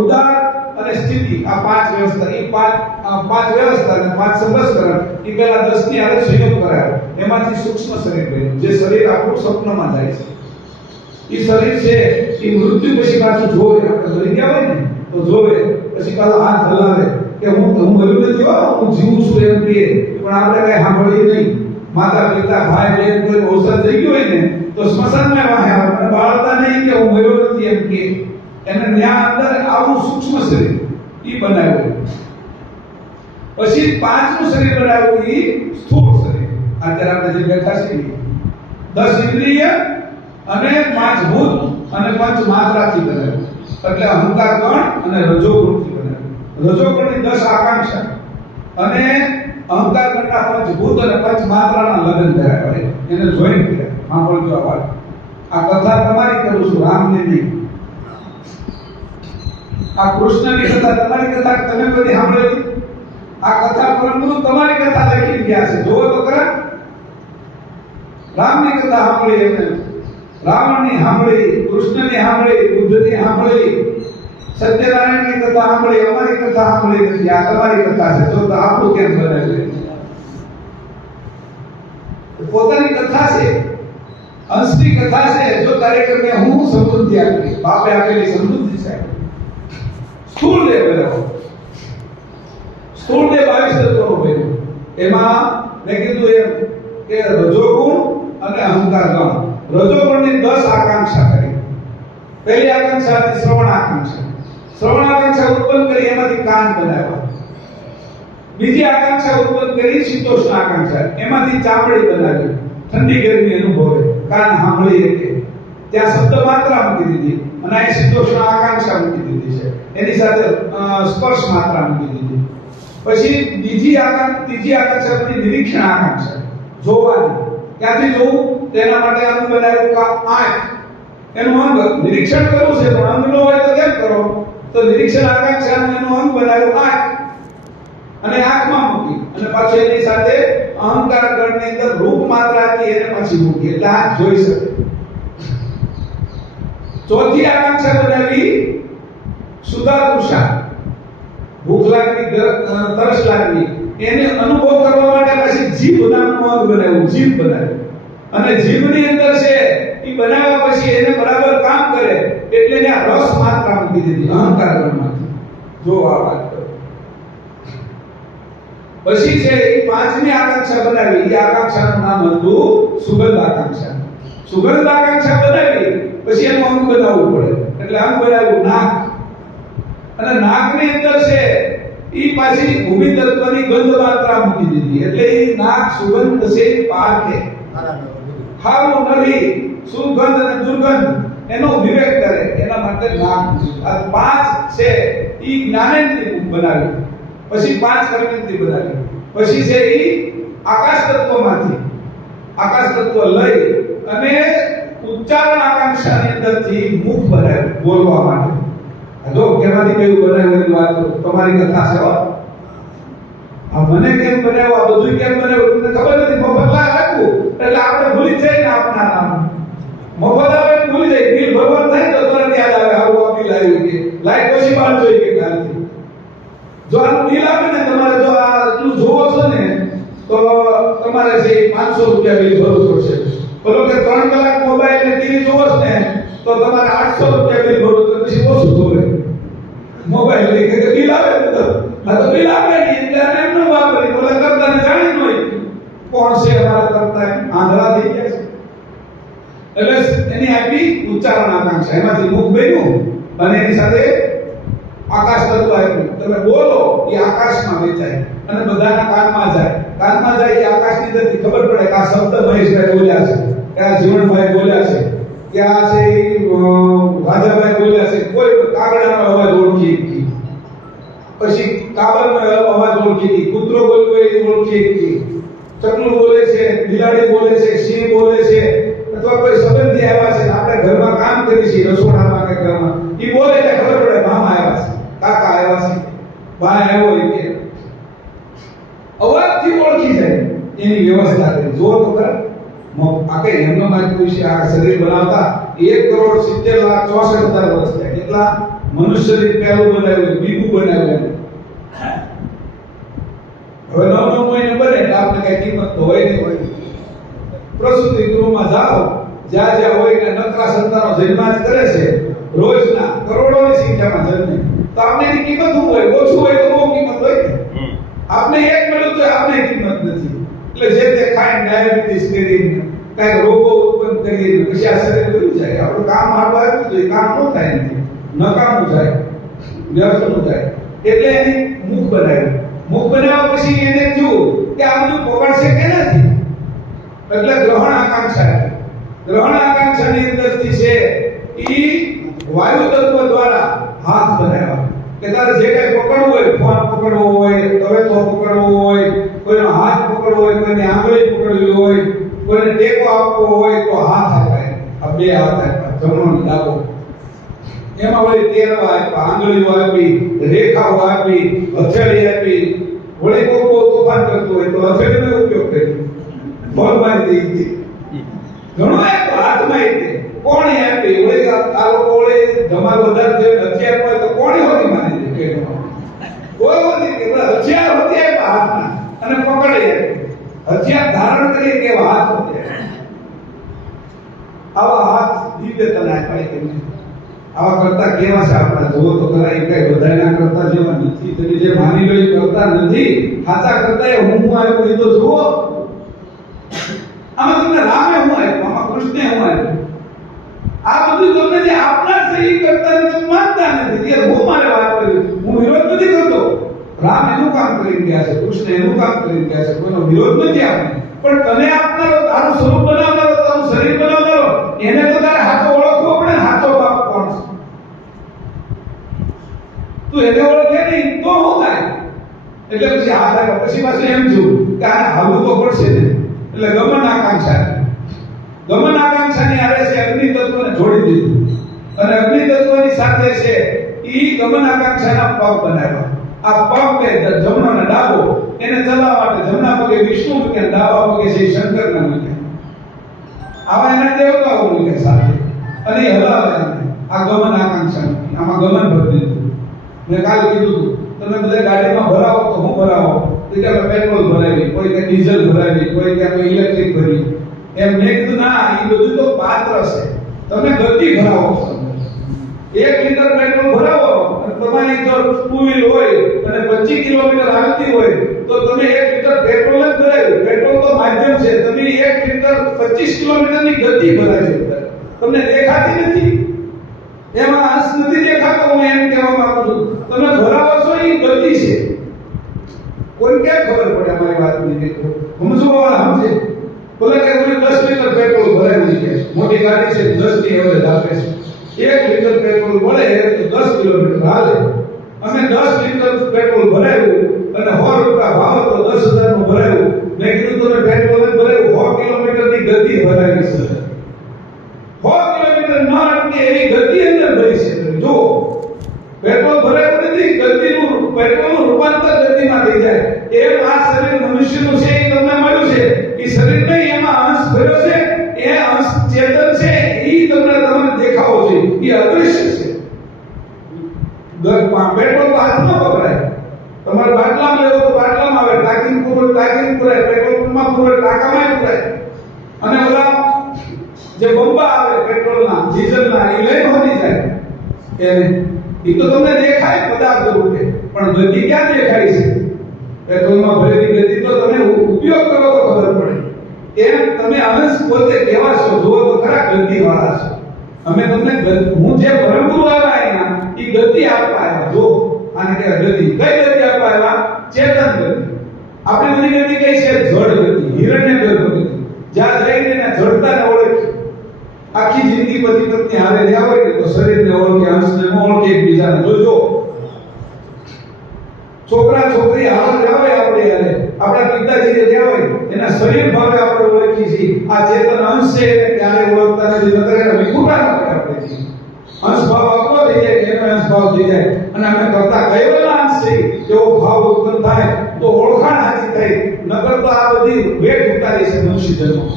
ઉદાર અને સ્થિતિ. આ 5 વ્યવસ્થા. એ 5 વ્યવસ્થા અને 5 સંભસ્કરણ એ પેલા 10 ની આરે સંયોગ કરાયો. એમાંથી સૂક્ષ્મ શરીર બન્યું જે શરીર આપણું સ્વપ્નમાં જાય છે. એ શરીર છે એ મૃત્યુ પછી પાછું જોવે. આપણે મરી ગયા હોય ને તો જોવે, પછી પાછો હાથ હલાવે કે હું મર્યું નથી હો, હું જીવું છું એમ કહે. પણ આપણે કઈ સાંભળીએ નહીં. માતા પિતા ભાઈ બહેન કોઈ અવસર થઈ ગયો હોય ને તો સ્મશાનમાં વાહે આવે પણ બાળતા નહીં કે હું મર્યો નથી એમ કહે. એને ન્યા અંદર આવું સૂક્ષ્મ શરીર ઈ બનાવ્યું. પછી 5મું શરીર બનાવ્યું ઈ સ્થૂળ શરીર. અત્યારે આપણે જે બેઠા છીએ 10 ઇન્દ્રિય અને 5 ભૂત અને 5 માત્રાથી બનાવ્યું. એટલે અહંકાર ગણ અને રજો ગુણથી બનાવ્યું. રજો ગુણની 10 આકાંક્ષા અને અહંકાર ગણના 5 ભૂત અને 5 માત્રાના લગ્ન કર્યા. એને જોઈન કર્યા. સાંભળજો આ વાત. આ કથા તમારી કરું છું, રામની નહીં. આ કૃષ્ણની કથા તમારી કથા તમે બધી સાંભળેલી. આ કથા પરમગુરુ તમારી કથા લખી ગયા છે. જોવો તો ખરા. રામની કથા સાંભળી, એમને રાવણની સાંભળી, કૃષ્ણની સાંભળી, બુદ્ધની સાંભળી, સત્યનારાયણની કથા સાંભળી, અમારી કથા સાંભળી નથી. આ તમારી કથા છે. જો તો આપણું કેમ બનાવ્યું? પોતાની કથા છે, અંશની કથા છે. જો કાર્યક્રમને હું સમૃદ્ધિ આપી, બાપે આપેલી સમૃદ્ધિ છે. સ્થૂળ દેહ બનાવો. સ્થૂળ દેહ 22 તત્વોનો બન્યો. એમાં મેં કીધું એમ કે રજોગુણ અને અહંકાર ગણ. રજોગુણની 10 આકાંક્ષા કરી. પહેલી આકાંક્ષા હતી શ્રવણ આકાંક્ષા. શ્રવણ આકાંક્ષા ઉત્પન્ન કરી એમાંથી કાન બનાવ્યા. બીજી આકાંક્ષા ઉત્પન્ન કરી શીતોષ્ણ આકાંક્ષા. એમાંથી ચામડી બનાવી. ઠંડી ગરમી અનુભવે, કાન સાંભળી શકે. ત્યાં શબ્દ માત્રા મૂકી દીધી અને આ શીતોષ્ણ આકાંક્ષા મૂકી દીધી છે. એની સાથે સ્પર્શ માત્રા મૂકી દીધી. પછી ત્રીજી આકાંક્ષા બની નિરીક્ષણ આકાંક્ષા. જોવાની. ક્યાંથી જોવું? તેના માટે અંગ બનાવ્યું આંખ. એનું અંગ નિરીક્ષણ કરવું છે પણ અંગ ન હોય તો કેમ કરો? તો નિરીક્ષણ આકાંક્ષાનું એનું અંગ બનાવ્યું આંખ અને આંખમાં મૂકી અને પાછું એની સાથે અહંકાર ગણની અંદર રૂપ માત્રા હતી એને પછી મૂકી એટલે આંખ જોઈ શકે. ચોથી આકાંક્ષા બનાવી સુધાતુષા. ભૂખ લાગવી, તરસ લાગવી એને અનુભવ કરવા માટે પછી જીભ નામનું અંગ બનાવ્યું. જીભ બનાવ્યું અને જીભની અંદર છે એ બનાવ્યા પછી એને બરાબર કામ કરે એટલે એને રસ માત્રા મૂકી દીધી અહંકાર ગણમાંથી. જો આ વાત કરો. પછી છે એ 5મી આકાંક્ષા બનાવી. એ આકાંક્ષાનું નામ હતું સુગંધ આકાંક્ષા. સુગંધ આકાંક્ષા બનાવી પછી એનું અંગ બનાવવું પડે એટલે અંગ બનાવ્યું નાક. અને નાકની અંદર છે ઈ પાછી ભૂમિ તત્વની ગંધ માત્રા મૂકી દીધી એટલે ઈ નાક સુગંધ છે પારખે. હારું નરી સુગંધ અને દુર્ગંધ એનો વિવેક કરે એના માટે નાક. આ 5 છે ઈ જ્ઞાનેન્દ્રિય બનાવી. પછી 5 કર્મેન્દ્રિય બનાવી. પછી છે ઈ આકાશ તત્વમાંથી આકાશ તત્વ લઈ અને ઉચ્ચારણ આકાંક્ષાની અંદરથી મુખ બનાવ્યું બોલવા માટે. જો કેમાંથી કયું બનાવ્યું એની વાત તમારી કથા છે. આ મને કેમ બનાવ્યું, આ બધું કેમ બનાવ્યું તમને ખબર નથી. મફત રાખવું એટલે આપણે ભૂલી જઈએ ને આપના નામ. મફત આપણે ભૂલી જાય. બિલ ભરવાનું થાય તો તરત યાદ આવે આવું આ બિલ આવ્યું કે લાઈટ પછી બાર જોઈ કે કાલથી. જો આનું બિલ આવે ને તમારે જો આ એટલું જોવો છો ને તો તમારે છે 500 રૂપિયા બિલ ભરવું પડશે. બોલો કે 3 કલાક મોબાઈલ ને ટીવી જોવો છો ને તો તમારે 800 રૂપિયા બિલ ભરવું તો પછી ઓછું જોવે. મોબાઈલ લઈ કે બિલ આવે ને તો આ તો બિલ આપે નહીં એટલે આને એમનો વાપરી ઓલા કરતાને જાણી ન હોય કોણ છે અમારા કરતા એમ આંધળા થઈ ગયા છે એટલે એની આપી ઉચ્ચારણ આકાંક્ષા એમાંથી મુખ બન્યું અને એની સાથે આકાશ તત્વ આપ્યું તમે બોલો એ આકાશમાં વેચાય અને બધાના કાનમાં જાય એ આકાશની અંદરથી ખબર પડે કે આ શબ્દ મહેશભાઈ બોલ્યા છે કે આ જીવણભાઈ બોલ્યા છે કે આ છે રાજાભાઈ બોલ્યા છે કોઈ કાગડાનો અવાજ ઓળખી પછી કાબરનો અવાજ ઓળખી કૂતરો બોલ્યો એ ઓળખી ચકલું બોલે છે બિલાડી બોલે છે સિંહ બોલે છે અથવા કોઈ સંબંધી આવ્યા છે આપણે ઘરમાં કામ કરી છે રસોડામાં કે ઘરમાં એ બોલે એટલે ખબર પડે મામા આવ્યા છે કાકા આવ્યા છે બા આવ્યો એ કે અવાજથી ઓળખી જાય એની વ્યવસ્થા કરી જો તો કર આ કઈ એમનો માહિતી વિશે આ શરીર બનાવતા 1,70,64,000 વર્ષ થયા કેટલા મનુષ્ય શરીર પહેલું બનાવ્યું બીજું બનાવ્યું હવે નવ મહિને બને એટલે આપણે કઈ કિંમત તો હોય નહીં પ્રસૂતિ ગૃહમાં જાઓ જ્યાં હોય કે નકરા સંતાનો જન્મ કરે છે રોજના કરોડોની સંખ્યામાં જન્મે તો આપણે એની કિંમત શું હોય ઓછું હોય તો બહુ કિંમત હોય આપણે એક મળ્યું તો આપણે કિંમત નથી એટલે જે તે ખાઈને ડાયાબિટીસ કરીને કઈ રોગો ઉત્પન્ન કરીને પછી આ શરીર બધું જાય આપણું કામ હાડું આવ્યું તો એ કામ ન થાય નથી નકામું જાય વ્યર્થનું જાય એટલે એની મુખ બનાવ્યું મુખ બનાવ્યા પછી એને જોયું કે આ બધું પકડશે કે નથી એટલે ગ્રહણ આકાંક્ષાની અંદરથી છે ઈ વાયુ તત્વ દ્વારા હાથ બનાવ્યા કે તારે જે કઈ પકડવું હોય ફોન પકડવો હોય તવેથો પકડવો હોય કોઈનો હાથ પકડવો હોય કોઈની આંગળી પકડવી હોય કોઈને ટેકો આપવો હોય તો હાથ આપાય આ બે હાથ આપ્યા જમણો અને ડાબો એમાં વળી તેરવા આપ્યા આંગળીઓ આપી રેખાઓ આપી હથેળી આપી વળી કોઈ બહુ તોફાન કરતો હોય તો હથેળીનો ઉપયોગ કર્યો બોલ મારી દઈ ઘણો આપ્યો હાથમાં આવી કોણે આપી વળી આ લોકો વળી ધમાલ વધારે થયો હથિયાર હોય તો કોણે હોતી માની દે કે કોઈ હોતી કે હથિયાર હોતી આપ્યા હાથમાં અને પકડી હથિયાર ધારણ કરી કેવા હાથ હોતે આવા હાથ દિવ્યતાને આપાય તેમને આવા કરતા કેવા છે આપણા જોવો તો ખરા એ કઈ બધાયના કરતા જેવા નથી તમે જે માની લો એ કરતા નથી સાચા કરતા એ હું આવ્યો એ તો જુઓ આમાં તમને રામે હું આવ્યો આમાં કૃષ્ણે હું આવ્યો આ બધું તમને જે આપના છે એ કરતા નથી માનતા નથી કે હું મારે વાત કરી હું વિરોધ નથી કરતો રામ એનું કામ કરીને ગયા છે કૃષ્ણ એનું કામ કરીને ગયા છે કોઈનો વિરોધ નથી આપણે પણ તને આપનારો તારું સ્વરૂપ બનાવનારો તારું શરીર બનાવનારો એને તો તારે હાથો ઓળખવો પડે ને હાથો બાપ કોણ છે તું એને ઓળખે નહીં તો શું થાય એટલે પછી હાથ આવ્યો પછી પાછું એમ જોયું કે આને હાલવું તો પડશે ને એટલે ગમન આકાંક્ષાની આરે છે અગ્નિ તત્વને જોડી દીધું અને અગ્નિ તત્વની સાથે છે ઈ ગમન આકાંક્ષાના પગ બનાવ્યા આ પગ બે જમણો અને ડાબો એને ચલાવવા માટે જમણા પગે વિષ્ણુ મૂક્યા ડાબા પગે શ્રી શંકરને મૂક્યા આવા એના દેવતાઓ મૂક્યા સાથે અને એ હલાવે આ ગમન આકાંક્ષા આમાં ગમન ભરી દીધું મેં કાલે કીધું તમે બધા ગાડીમાં ભરાવો તો હું ભરાવો તો કે પેટ્રોલ ભરાવી કોઈ કે ડીઝલ ભરાવી કોઈ કે ઇલેક્ટ્રિક ભરી એમ મેં કીધું ના એ બધું તો પાત્ર છે તમે ગતિ ભરાવો છો 1 લીટર પેટ્રોલ ભરાવો અને તમારી જો 2 વ્હીલ હોય અને 25 કિલોમીટર હાલતી હોય તો તમે 1 લીટર પેટ્રોલ જ ભરાવ્યું પેટ્રોલ તો માધ્યમ છે તમે 1 લીટર 25 કિલોમીટરની ગતિ ભરાવી છે તમને દેખાતી નથી એમાં અંશ નથી દેખાતો હું એમ કહેવા માંગુ છું તમે ભરાવો છો એ ગતિ છે કોઈ ક્યાં ખબર પડે અમારી વાત નહીં દેખો સમજવાવાળા સમજે બોલે કે મને 10 લીટર પેટ્રોલ ભરાવી છે મોટી ગાડી છે 10 ની એવરેજ આપે છે 1 લીટર પેટ્રોલ મળે તો 10 કિલોમીટર હાલે અમે 10 લીટર પેટ્રોલ ભરાવ્યું અને 100 રૂપિયા ભાવ તો 10,000 નું ભરાવ્યું મેં કીધું તમે પેટ્રોલ જ ભરાવ્યું 100 કિલોમીટરની ગતિ ભરાવી છે 100 કિલોમીટર ન અટકે એવી ગતિ અંદર ભરી છે તમે જો પેટ્રોલ ભરાવ્યું નથી ગતિનું પેટ્રોલનું રૂપાંતર ગતિમાં થઈ જાય એમ આ શરીર મનુષ્યનું છે એ તમને મળ્યું છે એ શરીર નહીં એમાં અંશ ભર્યો છે એ અંશ ચેતન છે એ તમને દેખાવો જોઈએ એ અદૃશ્ય છે પેટ્રોલ તો હાથમાં પકડાય તમારે બાટલામાં લેવો તો બાટલામાં આવે ટાંકી પુરાય પેટ્રોલ પંપમાં પુરાય ટાંકામાં પુરાય અને ઓલા જે બંબા આવે પેટ્રોલના ડીઝલના એ લઈને હોતી જાય એને એ તો તમને દેખાય પદાર્થ રૂપે પણ પણ ગતિ ક્યાં દેખાય છે? પેટ્રોલમાં ભરેલી ગતિ તો તમે ઉપયોગ કરો તો ખબર પડે. એમ તમે અંશ પોતે કેવા છો જુઓ તો ખરા ગતિ વાળા છો. અમે તમને હું જે પરમગુરુ આવ્યા એના એ ગતિ આપવા આવ્યા. જો આને કે ગતિ કઈ ગતિ આપવા આવ્યા? ચેતન ગતિ. આપણે બધી ગતિ કઈ છે? જડ ગતિ, હિરણ્યગર્ભ ગતિ. જ્યાં જઈને એના જડતાને ઓળખી. આખી જિંદગી પતિ પત્ની હારે રહ્યા હોય ને તો શરીરને ઓળખે, અંશને ઓળખે, એકબીજાને જોજો. છોકરા છોકરી હાલ રહ્યા હોય આપણે હારે, આપણા પિતાજી જે રહ્યા હોય એના શરીર ભાવે આપણે ઓળખી છીએ. આ ચેતન અંશ છે એને ક્યારે ઓળખતા નથી, નકર એને વિખુટા ન કરે આપણે છીએ. અંશ ભાવ આપણો થઈ જાય કે એનો અંશ ભાવ થઈ જાય અને અમે કરતા કહેવાના અંશ છે તેવો ભાવ ઉત્પન્ન થાય તો ઓળખાણ હાજી થાય. નકર તો આ બધી વેઠ ઉતારી છે મનુષ્ય જન્મ.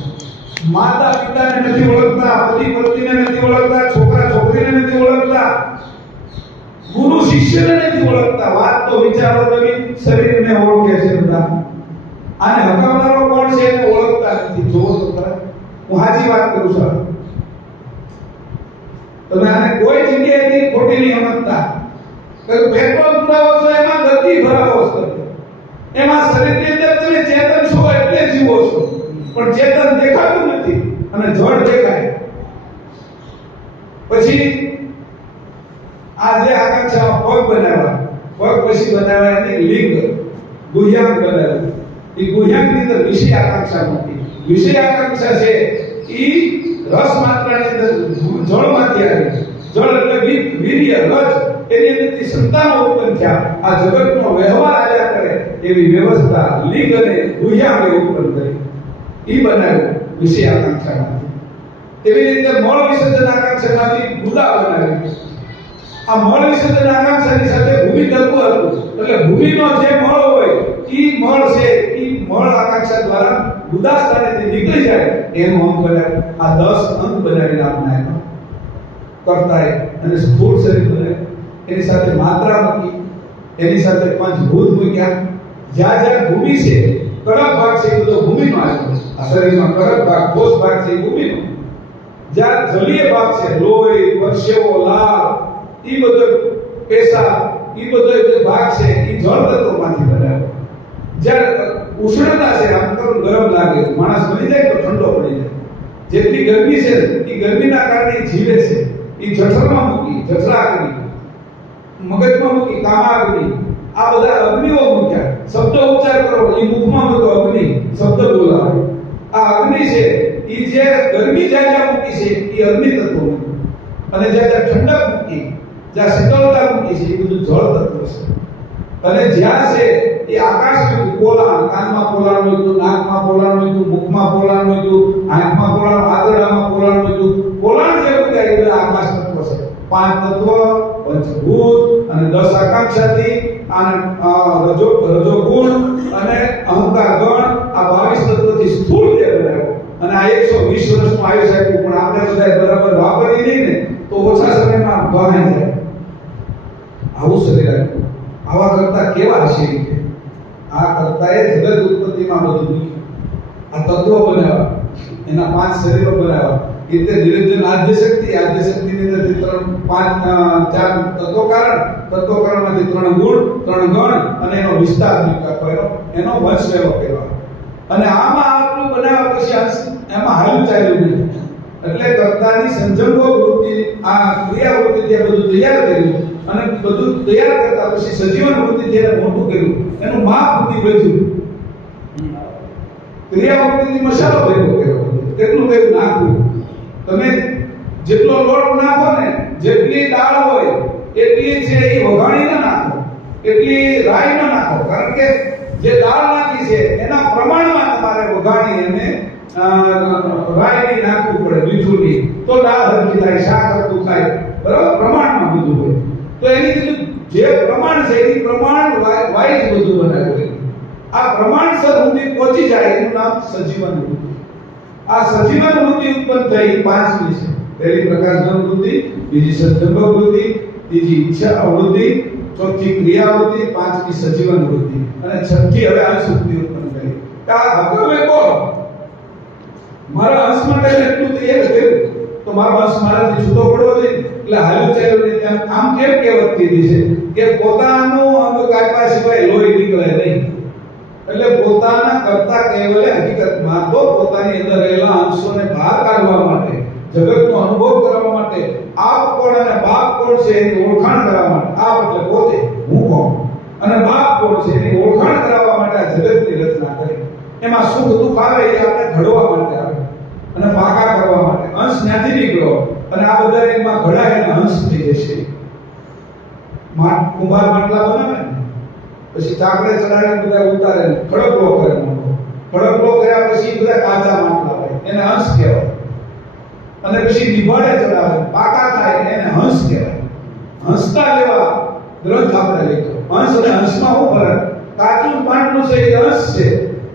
માતા પિતાને નથી ઓળખતા, પતિ પત્નીને નથી ઓળખતા, છોકરા છોકરીને નથી ઓળખતા, ગુરુ શિષ્યને નથી ઓળખતા. વાત તો વિચારો તમે શરીરને ઓળખે છે બધા. આને હકાવનારો કોણ છે એને ઓળખતા નથી. જોવો તો ખરા, હું સાચી વાત કરું છું. તમે આને કોઈ જગ્યાએથી ખોટી નહીં સમજતા. પેટ્રોલ પુરાવો છો એમાં ગતિ ભરાવો છો, એમાં શરીરની અંદર તમે ચેતન છો એટલે જીવો છો, પણ ચેતન દેખાતું નથી અને જડ દેખાય. પછી આ જે આકાંક્ષા પગ બનાવ્યા, પગ પછી બનાવ્યા એને લિંગ ગુહ્યાંગ બનાવ્યું. એ ગુહ્યાંગની અંદર વિષય આકાંક્ષા મૂકી. વિષય આકાંક્ષા છે એ રસ માત્રાની અંદર જળમાંથી આવી. જળ એટલે વીર્ય, રજ, એની અંદરથી સંતાનો ઉત્પન્ન થયા. આ જગતનો વ્યવહાર આવ્યા કરે એવી વ્યવસ્થા લિંગ અને ગુહ્યાંગે ઉત્પન્ન કરી. એ બનાવ્યું વિષય આકાંક્ષામાંથી. એવી રીતે મળ વિસર્જન આકાંક્ષામાંથી ગુદા બનાવી. આ મળ વિસર્જન આકાંક્ષાની સાથે ભૂમિ તત્વ હતું. એટલે ભૂમિનો જે મળ હોય ઈ મળ છે, ઈ મળ આકાંક્ષા દ્વારા ગુદા સ્થાનેથી નીકળી જાય એનું અંગ બનાવ્યું. આ 10 અંગ બનાવીને આપણે આપ્યા કરતાએ અને સ્થૂળ શરીર બનાવ્યું. એની સાથે માત્રા મૂકી, એની સાથે પંચભૂત મૂક્યા. જ્યાં જ્યાં ભૂમિ છે, કડક ભાગ છે એ બધો ભૂમિનો આવ્યો. આ શરીરમાં કડક ભાગ, ઠોસ ભાગ છે એ ભૂમિનો. જ્યાં જલીય ભાગ છે, લોહી, પરસેવો, લાળ, ઈ બધો પેશાબ, ઈ બધો જે ભાગ છે એ જળ તત્વોમાંથી બનાવ્યો. જ્યારે ઉષ્ણતા છે, આમ તો ગરમ લાગે, માણસ બની જાય તો ઠંડો પડી જાય. જેટલી ગરમી છે એ ગરમીના કારણે જીવે છે. એ જઠરમાં મૂકી, જઠરાગ્નિ, મગજમાં મૂકી, કામાગ્નિ, આ બધા અગ્નિઓ મૂક્યા. શબ્દ ઉચ્ચાર કરો, એ મુખમાં મૂકો અગ્નિ, શબ્દ બોલાવો. આ અગ્નિ છે એ જે ગરમી જ્યાં મૂકી છે એ અગ્નિ તત્વ મૂક્યું. અને જ્યાં ઠંડક મૂકી, જ્યાં શીતળતા મૂકી છે એ બધું જળ તત્વ છે. અને જ્યાં છે એ આકાશ મૂક્યું. પોલાણ, કાનમાં પોલાણ મૂક્યું, નાકમાં પોલાણ મૂક્યું, મુખમાં પોલાણ મૂક્યું, આંખમાં પોલાણ, આંતરડામાં પોલાણ મૂક્યું. પોલાણ જે મૂક્યા એ બધા આકાશ તત્વ છે. 5 તત્વ, પંચભૂત અને 10 આકાંક્ષાથી આને રજો ગુણ અને અહંકાર ગણ, આ 22 તત્વથી સ્થૂળ દેહ બનાવ્યો. અને આ 120 વર્ષનું આયુષ્ય આપ્યું. પણ આપણે બધા બરાબર વાપરી નહીં ને તો ઓછા સમયમાં ગણાઈ જાય. આવું શરીર આપ્યું. આવા કરતા કેવા છે? આ કરતાએ જગત ઉત્પત્તિમાં બધું મૂક્યું. આ તત્વો બનાવ્યા, એના 5 શરીરો બનાવ્યા. એટલે નિરંજન આદ્ય શક્તિની અંદરથી 4 તત્વો કારણમાંથી 3 ગુણ, 3 ગણ અને એનો વિસ્તાર મૂક્યો. એનો વંશ લેવો કહેવાય. અને આમાં આટલું બનાવ્યા પછી એમાં હાલું ચાલ્યું નહીં. એટલે કર્તાની સંજોગો વૃત્તિ, આ ક્રિયા વૃત્તિ જે બધું તૈયાર કર્યું અને બધું તૈયાર કરતા પછી સજીવન વૃત્તિ જે મોટું કર્યું, એનું માપ બુદ્ધિ વધ્યું. ક્રિયા વૃત્તિથી મસાલો ભેગો કર્યો, કેટલું કયું નાખવું. તમે જેટલો લોટ નાખો ને, જેટલી દાળ હોય એટલી છે એ વઘાણી ના નાખો, એટલી રાઈ ના નાખો. કારણ કે જે દાળ નાખી છે એના પ્રમાણમાં તમારે વઘાણી અને રાઈ નાખવું પડે, મીઠું ની, તો દાળ હરખી થાય, શાક હરખું થાય. બરાબર, પ્રમાણમાં બધું હોય. તો એની કીધું જે પ્રમાણ છે એ પ્રમાણ વાઇઝ બધું બનાવ્યું. આ પ્રમાણસર સુધી પહોંચી જાય એનું નામ સજીવન વૃત્તિ. આ સજીવન વૃત્તિ ઉત્પન્ન થઈ 5મી છે. પહેલી પ્રકાશન વૃત્તિ, બીજી સત્સંગ વૃત્તિ, ત્રીજી ઈચ્છા વૃત્તિ, ચોથી ક્રિયા વૃત્તિ, 5મી સજીવન વૃત્તિ અને 6ઠી હવે અંશ વૃત્તિ ઉત્પન્ન થઈ. આ હવે કોણ મારા અંશ માટે એટલું તૈયાર કર્યું તો મારો અંશ મારાથી છૂટો પડવો જોઈએ. એટલે હાલ્યું ચાલ્યું ને તેમ આમ કેમ કહેવત કીધી છે કે પોતાનું અંગ કાપ્યા સિવાય લોહી નીકળે નહીં. એટલે પોતાના કરતા કેવલે હકીકતમાં તો પોતાની અંદર રહેલા અંશોને બહાર કાઢવા માટે, જગતનો અનુભવ કરવા માટે, આપ કોણ અને બાપ કોણ છે એની ઓળખાણ કરવા માટે, આપ એટલે પોતે, હું કોણ અને બાપ કોણ છે એની ઓળખાણ કરવા માટે આ જગતની રચના કરી. એમાં સુખ દુઃખ આવે એ આપણે ઘડવા માટે આવે અને પાકા કરવા માટે. અંશ ત્યાંથી નીકળ્યો અને આ બધા એમાં ઘડાઈને અંશ થઈ જશે. કુંભાર માટલા બનાવે ને પછી ચાકડે ચડાવીને બધા ઉતારે, ખડકલો કરે મોટો. ખડકલો કર્યા પછી બધા કાચા માટલા હોય એને અંશ કહેવાય. અને પછી નિભાડે ચડાવે, પાકા થાય એને હંસ કહેવાય. હંસતા લેવા ગ્રંથ આપણે લખ્યો. હંસ અને હંસમાં શું ફરક? કાચું પાટલું છે એ હંસ છે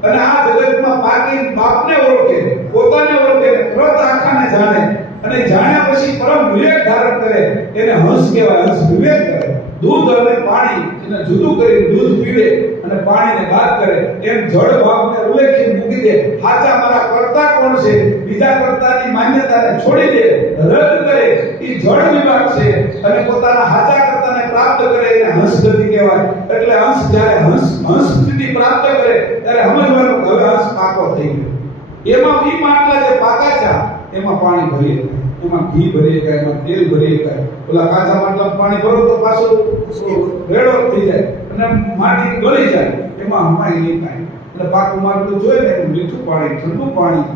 અને આ જગતમાં પાકી બાપને ઓળખે, પોતાને ઓળખે, પ્રત આખાને જાણે અને જાણ્યા પછી પરમ વિવેક ધારણ કરે એને હંસ કહેવાય. હંસ વિવેક કરે. દૂધ અને પાણી એને જુદું કરી દૂધ પીવે અને પાણીને બાદ કરે એમ જળ ભાવને ઉલ્લેખી મૂકી દે. સાચા મારા કરતા કોણ છે બીજા કરતાની માન્યતાને છોડી દે, રદ કરે એ જળ વિભાગ છે અને પોતાના સાચા કરતાને પ્રાપ્ત કરે એને હંસ ગતિ કહેવાય. એટલે હંસ જ્યારે હંસ સ્થિતિ પ્રાપ્ત કરે ત્યારે સમજવાનું હવે હંસ પાકો થઈ ગયો. એમાં ઈ માટલા જે પાકા છે એમાં પાણી ભરીએ, એમાં ઘી ભરીએ કાય, એમાં તેલ ભરીએ કાય. ઓલા કાચા માટલામાં પાણી ભરો તો પાછું રેડો થઈ જાય અને માટી ગળી જાય, એમાં હમાય નહીં કાંઈ. એટલે પાકું માટલું જોઈએ ને મીઠું પાણી, ઠંડુ પાણી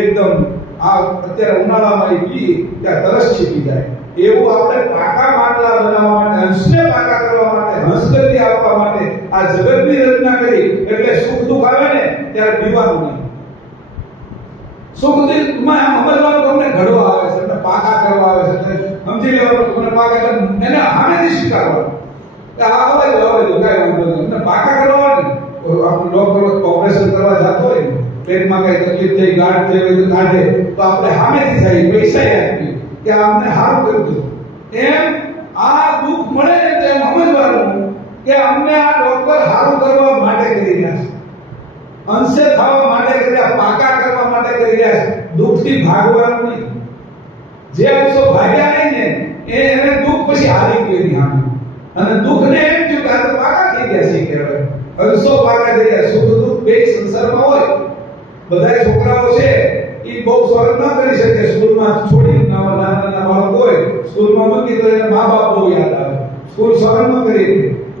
એકદમ આ અત્યારે ઉનાળામાં એ પી ત્યાં તરસ છીપી જાય. એવું આપણે પાકા માટલા બનાવવા માટે, હંસને પાકા કરવા માટે, હંસગતિ આપવા માટે આ જગતની રચના કરી. એટલે સુખ દુઃખ આવે ને ત્યારે પીવાનું નહીં. સુખ દુઃખમાં એમ સમજવાનું તમને ઘડવા આવે છે, તમને પાકા કરવા આવે છે. એટલે સમજી લેવાનું તમને પાકા એટલે એને સામેથી સ્વીકારવાનું કે આ આવે જો કાંઈ વાંધો નહીં. તમને પાકા કરવાની આપણે ડોક્ટર ઓપરેશન કરવા જતો હોય ને પેટમાં કઈ તકલીફ થઈ, ગાંઠ થઈ હોય તો કાઢે તો આપણે સામેથી જાય પૈસા આપીએ કે અમને સારું કરજો. એમ આ દુઃખ મળે ને તો એમ સમજવાનું કે અમને આ ડોક્ટર સારું કરવા માટે કરી રહ્યા છે, અંશે થવા માટે કરી રહ્યા, પાકા કરવા માટે કરી રહ્યા છે. દુઃખથી ભાગવાનું નહીં. જે અંશો ભાગ્યા નહીં ને એને દુઃખ પછી હારી ગયું સામે અને દુઃખને એમ થયું કે આ તો પાકા થઈ ગયા છે કહેવાય. અંશો પાકા થઈ ગયા. સુખ દુઃખ બે સંસારમાં હોય. બધા છોકરાઓ છે એ બહુ સ્વર્ગ ન કરી શકે. સ્કૂલમાં છોડી નાના નાના બાળકો હોય સ્કૂલમાં મૂકી તો એને મા બાપ બહુ યાદ આવે. સ્કૂલ સ્વર્ગ ન કરી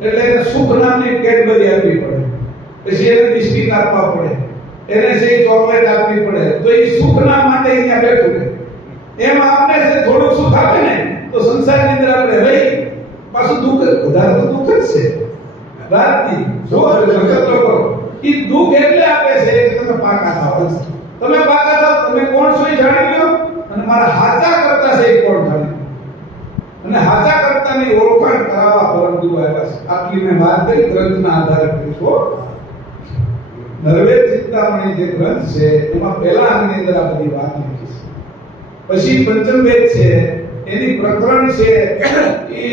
એટલે એને સુખ નામની કેડબરી આપવી પડે, પછી એને બિસ્કિટ આપવા પડે, એને છે ચોકલેટ આપવી પડે. તો એ સુખ નામ માટે અહીંયા બેઠું રહે. એમ આપણે છે થોડું સુખ આપે ને તો સંસારની અંદર આપણે રહી, પાછું દુઃખ વધારે તો દુઃખ જ છે. રાતથી જો જગત લોકો એ દુઃખ એટલે આપે છે કે તમે પાકા થાવ. તમે પાકા થાવ, તમે કોણ છો એ જાણી લો અને મારા હાચા કરતા છે એ કોણ જાણી અને હાચા કરતાની ઓળખાણ કરાવવા પરમ ગુરુ આવ્યા છે. આટલી મેં વાત કરી ગ્રંથના આધારે કરીશું. નરવેદ ચિંતામણી જે ગ્રંથ છે એમાં પહેલા અંગની અંદર આ બધી વાત લખી છે. પછી પંચમ વેદ છે એની પ્રકરણ છે એ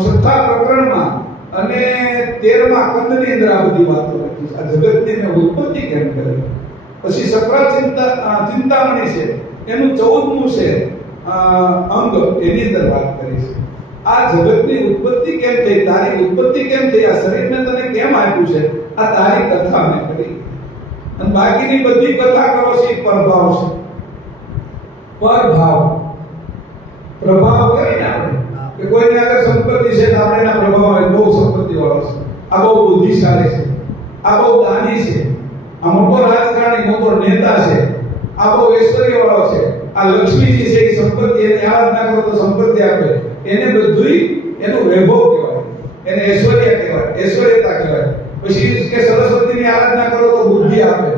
છઠ્ઠા પ્રકરણમાં અને 13મા કંદની અંદર આ બધી વાતો લખી છે. આ જગતની મેં ઉત્પત્તિ કેમ કરી. પછી સક્ર ચિંતામણી છે એનું 14મું છે અંગ એની અંદર વાત કરી છે. આ જગતની ઉત્પત્તિ કેમ થઈ, તારી ઉત્પત્તિ કેમ થઈ, આ શરીરને તને કેમ આપ્યું છે, આ તારી કથા મેં કરી. અને બાકીની બધી કથા કરો છે એ પરભાવ છે. પરભાવ પ્રભાવ કરીને આપણે કે કોઈને આગળ સંપત્તિ છે તો આપણે એના પ્રભાવ હોય બહુ સંપત્તિ વાળો છે, આ બહુ બુદ્ધિશાળી છે, આ બહુ દાની છે, આ મોટો રાજકારણી, મોટો નેતા છે, આ બહુ ઐશ્વર્ય વાળો છે, આ લક્ષ્મીજી છે એ સંપત્તિ એની આરાધના કરો તો સંપત્તિ આપે. એને બધુંય એનું વૈભવ કહેવાય, એને ઐશ્વર્ય કહેવાય, ઐશ્વર્યતા કહેવાય. પછી કે સરસ્વતીની આરાધના કરો તો બુદ્ધિ આપે,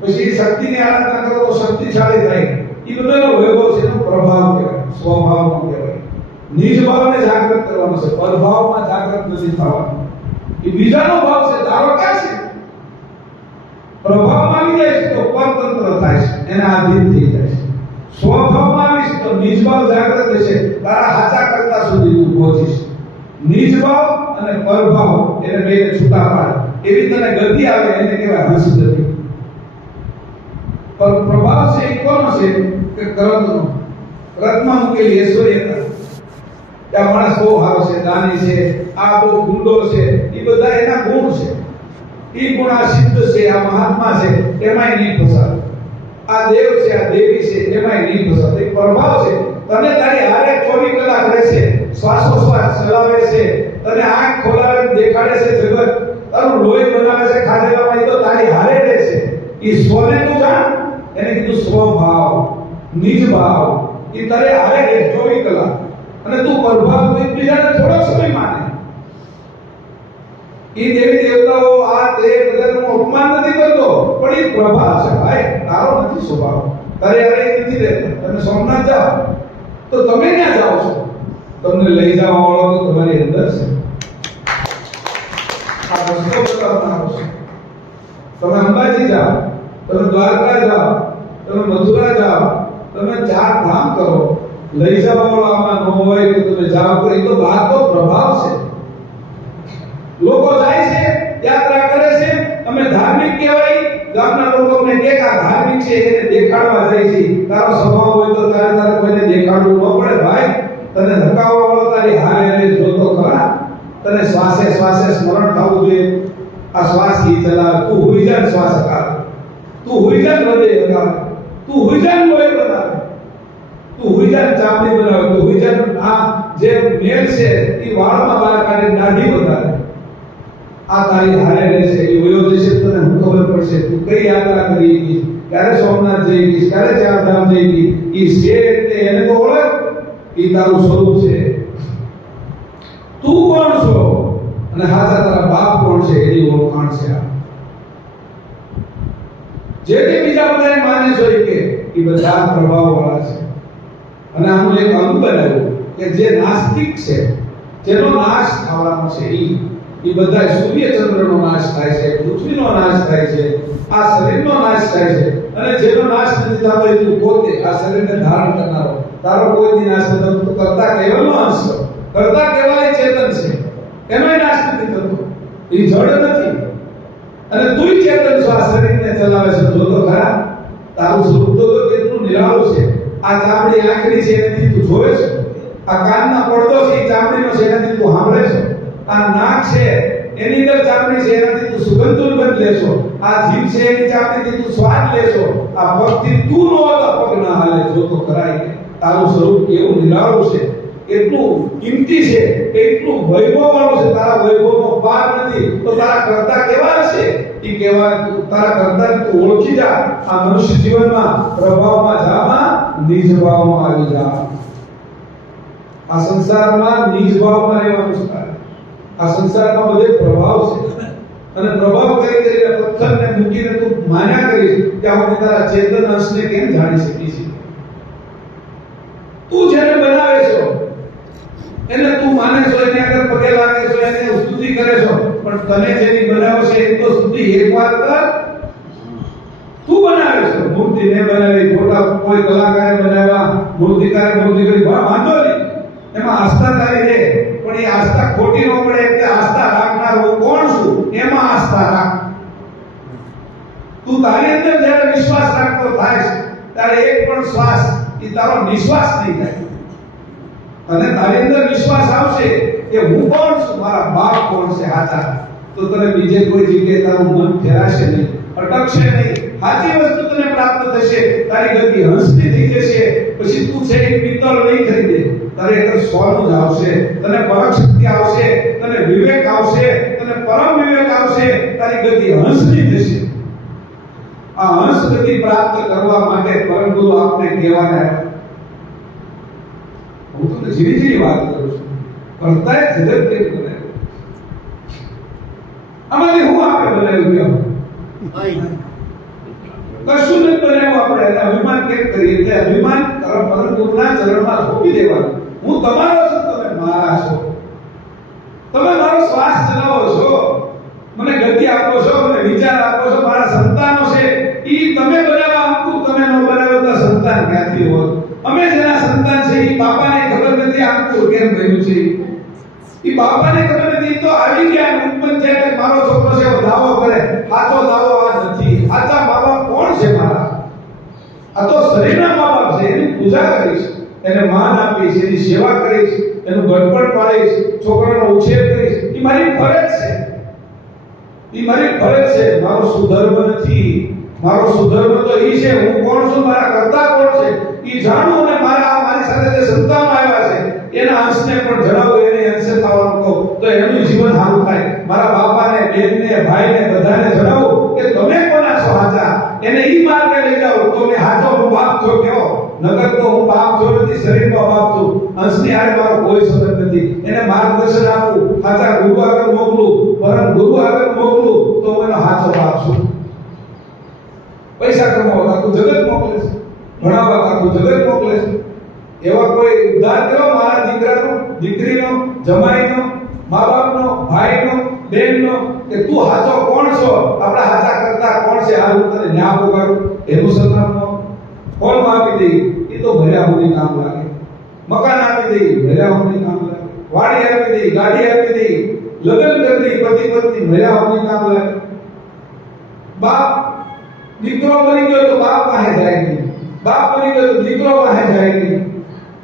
પછી શક્તિની આરાધના કરો તો શક્તિશાળી થાય. એ બધાનો વૈભવ છે, એનો પ્રભાવ કહેવાય, સ્વભાવનો કહેવાય. નિજ ભાવને જાગૃત કરવાનો છે, પરભાવમાં જાગૃત નથી થવાનું. એ બીજાનો ભાવ છે, તારો ક્યાં છે? પ્રભાવમાં આવી જાય છે તો પરતંત્ર થાય છે, એને આધીન થઈ જાય છે. સ્વભાવમાં આવીશ તો નિજ ભાવ જાગૃત થશે, તારા હાચા કરતા સુધી તું પહોંચીશ. નિજ ભાવ અને પરભાવ એને બેને છૂટા પાડ, એવી તને ગતિ આવે એને કહેવાય હંસ ગતિ. પર પ્રભાવ છે એ કોનો છે કે કર્મનો. રથમાં મૂકેલી ઐશ્વર્યતા કે આ માણસ બહુ સારો છે, દાની છે, આ બહુ ગુંડો છે, એ બધા એના ગુણ છે. એ ગુણ આ સિદ્ધ છે, આ મહાત્મા છે, એમાંય નહીં ફસાય. આ દેવ છે, આ દેવી છે, એમાંય નહીં ફસાય. એક પ્રભાવ છે, તને તારી હારે 24 કલાક રહેશે, શ્વાસોશ્વાસ ચલાવે છે, તને આંખ ખોલાવે દેખાડે છે જગત, તારું લોહી બનાવે છે ખાધેલામાં, એ તો તારી હારે રહેશે. એ સ્વને તું જાણ, એને કીધું સ્વભાવ, નિજ ભાવ. એ તારે હારે રહે 24 કલાક. અને તું પ્રભાવ તો એકબીજાને થોડો સમય માને. એ દેવી દેવતાઓ આ તે બધાનું અપમાન નથી કરતો, પણ એ પ્રભાવ છે ભાઈ, તારો નથી સ્વભાવ. તારે હારે નથી રહેતો. તમે સોમનાથ જાઓ તો તમે ક્યાં જાઓ છો? તમને લઈ જવા વાળો તો તમારી અંદર છે. આ રસ્તો બતાવનારો છે. તમે અંબાજી જાઓ, તમે દ્વારકા જાઓ, તમે મથુરા જાઓ, તમે 4 ધામ કરો, લઈ જવા વાળો આમાં ન હોય તો તમે જાઓ. તો એ તો બહારનો પ્રભાવ છે. લોકો જાય છે, યાત્રા કરે છે, અમે ધાર્મિક કહેવાય, ગામના લોકો અમને કે આ ધાર્મિક છે એને દેખાડવા જાય છે. તારો સ્વભાવ હોય તો તારે કોઈને દેખાડવું ન પડે ભાઈ. તને ધકાવવા વાળો તારી હારે રહે જોતો ખરા. તને શ્વાસે શ્વાસે સ્મરણ થવું જોઈએ. આ શ્વાસ ઈ ચલાવે, તું હુઈ જા શ્વાસ હકાવે, તું હુઈ જા હૃદય હકાવે, તું હુઈ જા લોહી બનાવે, તું હુઈ જા ચામડી બનાવે, તું હુઈ જા આ જે મેલ છે ઈ વાળમાં બહાર કાઢી દાઢી વધારે. આ તારી હારે રહેશે. એ વયો જશે, તને હું ખબર પડશે તું કઈ યાત્રા કરી ગઈ, ક્યારે સોમનાથ જઈ ગઈ, ક્યારે 4 ધામ જઈ ગઈ. ઈ છે એટલે એને તો ઓળખ. ઈ તારું સ્વરૂપ છે. તું કોણ છો અને હાચા તારા બાપ કોણ છે એની ઓળખાણ છે. આ જે તે બીજા બધાને માને છો કે એ બધા પ્રભાવ વાળા છે. અને આનું એક અંગ બનાવ્યું કે જે નાસ્તિક છે, જેનો નાશ થવાનો છે, એ બધા સૂર્ય ચંદ્રનો નાશ થાય છે, પૃથ્વીનો નાશ થાય છે, આ શરીરનો નાશ થાય છે. અને જેનો નાશ નથી થતો એ તું પોતે આ શરીરને ધારણ કરનારો. તારો કોઈ દી નાશ નથી થતો. કરતા કેવલનો અંશ છો. કરતા કેવલ ચેતન છે, એનોય નાશ નથી થતો. એ જડ નથી. અને તું ચેતન છો, આ શરીરને ચલાવે છે. જોતો ખરા તારું સ્વરૂપ તો કેટલું નિરાળું છે. આ ચામડી આંખની છે એનાથી તું જોવે છે. આ કાનના પડદો છે એ ચામડીનો છે એનાથી તું સાંભળે છે. આ નાક છે એની અંદર ચામડી છે એનાથી તું સુગંધ દુર્ગંધ લેશો. આ જીભ છે એની ચામડીથી તું સ્વાદ લેશો. આ પગથી તું નો તો પગ ના હાલે. જોતો ખરાય તારું સ્વરૂપ કેવું નિરાળું છે, એટલું કિંમતી છે, એટલું વૈભવ વાળું છે. તારા વૈભવનો પાર નથી તો તારા કરતા કેવા હશે? ઈ કેવા તારા કરતાને તું ઓળખી જા. આ મનુષ્ય જીવનમાં પ્રભાવમાં જામાં, નિજ ભાવમાં આવી જા. આ સંસારમાં નિજ ભાવમાં રહેવાનું છે. આ સંસારમાં બધે પ્રભાવ છે. અને પ્રભાવ કરીને પથ્થરને મૂકીને તું માન્યા કરીશ કે હું તારા ચેતન અંશને કેમ જાણી શકીશ? તું જેને બનાવે છો એને તું માને છો, એને આગળ પગે લાગે છો, એને સ્તુતિ કરે છો, પણ તને જેની બનાવે છે એ તો સ્તુતિ એકવાર કર. તું બનાવે છો. મૂર્તિ ને બનાવી, ફોટા કોઈ કલાકારે બનાવ્યા, મૂર્તિકારે મૂર્તિ કરી, વાંધો નહીં, એમાં આસ્થા તારી રહે. પણ એ આસ્થા ખોટી ન પડે એટલે આસ્થા રાખનાર હું કોણ છું એમાં આસ્થા રાખ. તું તારી અંદર જ્યારે વિશ્વાસ રાખતો થાય છે ત્યારે એક પણ શ્વાસ એ તારો નિશ્વાસ નહીં થાય. અને તારી અંદર વિશ્વાસ આવશે કે હું કોણ છું, મારા બાપ કોણ છે હાચા, તો તને બીજે કોઈ જગ્યાએ તારું મન ફેરાશે નહીં, અટકશે નહીં. સાચી વસ્તુ તને પ્રાપ્ત થશે. તારી ગતિ હંસતી થઈ જશે. પછી તું છે એ પિત્તળ નહીં ખરીદે, તારે એક સોનું જ આવશે. તને પરમ શક્તિ આવશે, તને વિવેક આવશે, તને પરમ વિવેક આવશે. તારી ગતિ હંસની થશે. આ હંસ ગતિ પ્રાપ્ત કરવા માટે પરમ ગુરુ આપને કહેવાના આવ્યા. હું તમને જીવી વાત કરું છું. કરતા જગત કેમ બનાવ્યું? આમાંથી હું આપણે બનાવ્યું? કશું નથી બનાવ્યું. આપણે એને અભિમાન કેમ કરીએ? એટલે અભિમાન પરમ ગુરુના ચરણમાં સોંપી દેવાનું. હું તમારો છું, તમે મારા છો. તમે મારો શ્વાસ ચલાવો છો, મને ગતિ આપો છો, મને વિચાર આપો છો. મારા સંતાનો છે ઈ તમે બનાવવા આપતું, તમે ન બનાવ્યો તો સંતાન ક્યાંથી હોત? અમે જેના સંતાન છે ઈ બાપાને ખબર નથી આપતું કેમ બન્યું છે. ઈ બાપાને ખબર નથી, તો આવી ગયા ઉત્પન્ન છે એટલે મારો છોકરો છે એવો દાવો કરે. સાચો દાવો આ નથી. સાચા મા બાપ કોણ છે મારા? આ તો શરીરના મા બાપ છે, એની પૂજા કરીશ, એને માન આપીશ, એની સેવા કરીશ, એનું ઘડપણ પાડીશ, છોકરાનો ઉછેર કરીશ, એ મારી ફરજ છે. એ મારી ફરજ છે. મારો સુધર્મ નથી. મારો સુધર્મ તો એ છે હું કોણ છું, મારા કરતા કોણ છે એ જાણું, અને મારી સાથે જે સંતાનો આવ્યા છે એના અંશને પણ જણાવું, એને અંશે થવાનું કહું તો એનું જીવન સારું થાય. મારા બાપાને, બેનને, ભાઈને બધાને જણાવું કે તમે કોના છો સાચા, એને ઈ માર્ગે લઈ જાઓ તો મેં સાચો હું બાપ છો કેવો. નગર તો હું બાપ છો નથી, શરીરનો બાપ છું. અંશની હારે મારો કોઈ સંબંધ નથી. એને માર્ગદર્શન આપું, સાચા ગુરુ આગળ મોકલું, પરમ ગુરુ આગળ મોકલું તો હું એનો સાચો બાપ છું. પૈસા કમાવા આખું જગત મોકલે છે, ભણાવવા આખું જગત મોકલે છે. એવા કોઈ ઉદ્ધાર કરો મારા દીકરાનો, દીકરીનો, જમાઈનો, મા બાપનો, ભાઈનો, બહેનનો, કે તું સાચો કોણ છો, આપણા સાચા કરતા કોણ છે, આ હું તને ન્યા પોકારું, એનું સરનામું કોણ આપી દે એ તો ભર્યા સુધી કામ લાગે. મકાન આપી દે ભર્યા સુધી કામ લાગે. વાડી આપી દે, ગાડી આપી દે, લગ્ન કરી દે, પતિ પત્ની ભર્યા સુધી કામ લાગે. બાપ દીકરો મરી ગયો તો બાપ પાસે જાય નહીં, બાપ મરી ગયો તો દીકરો પાસે જાય નહીં.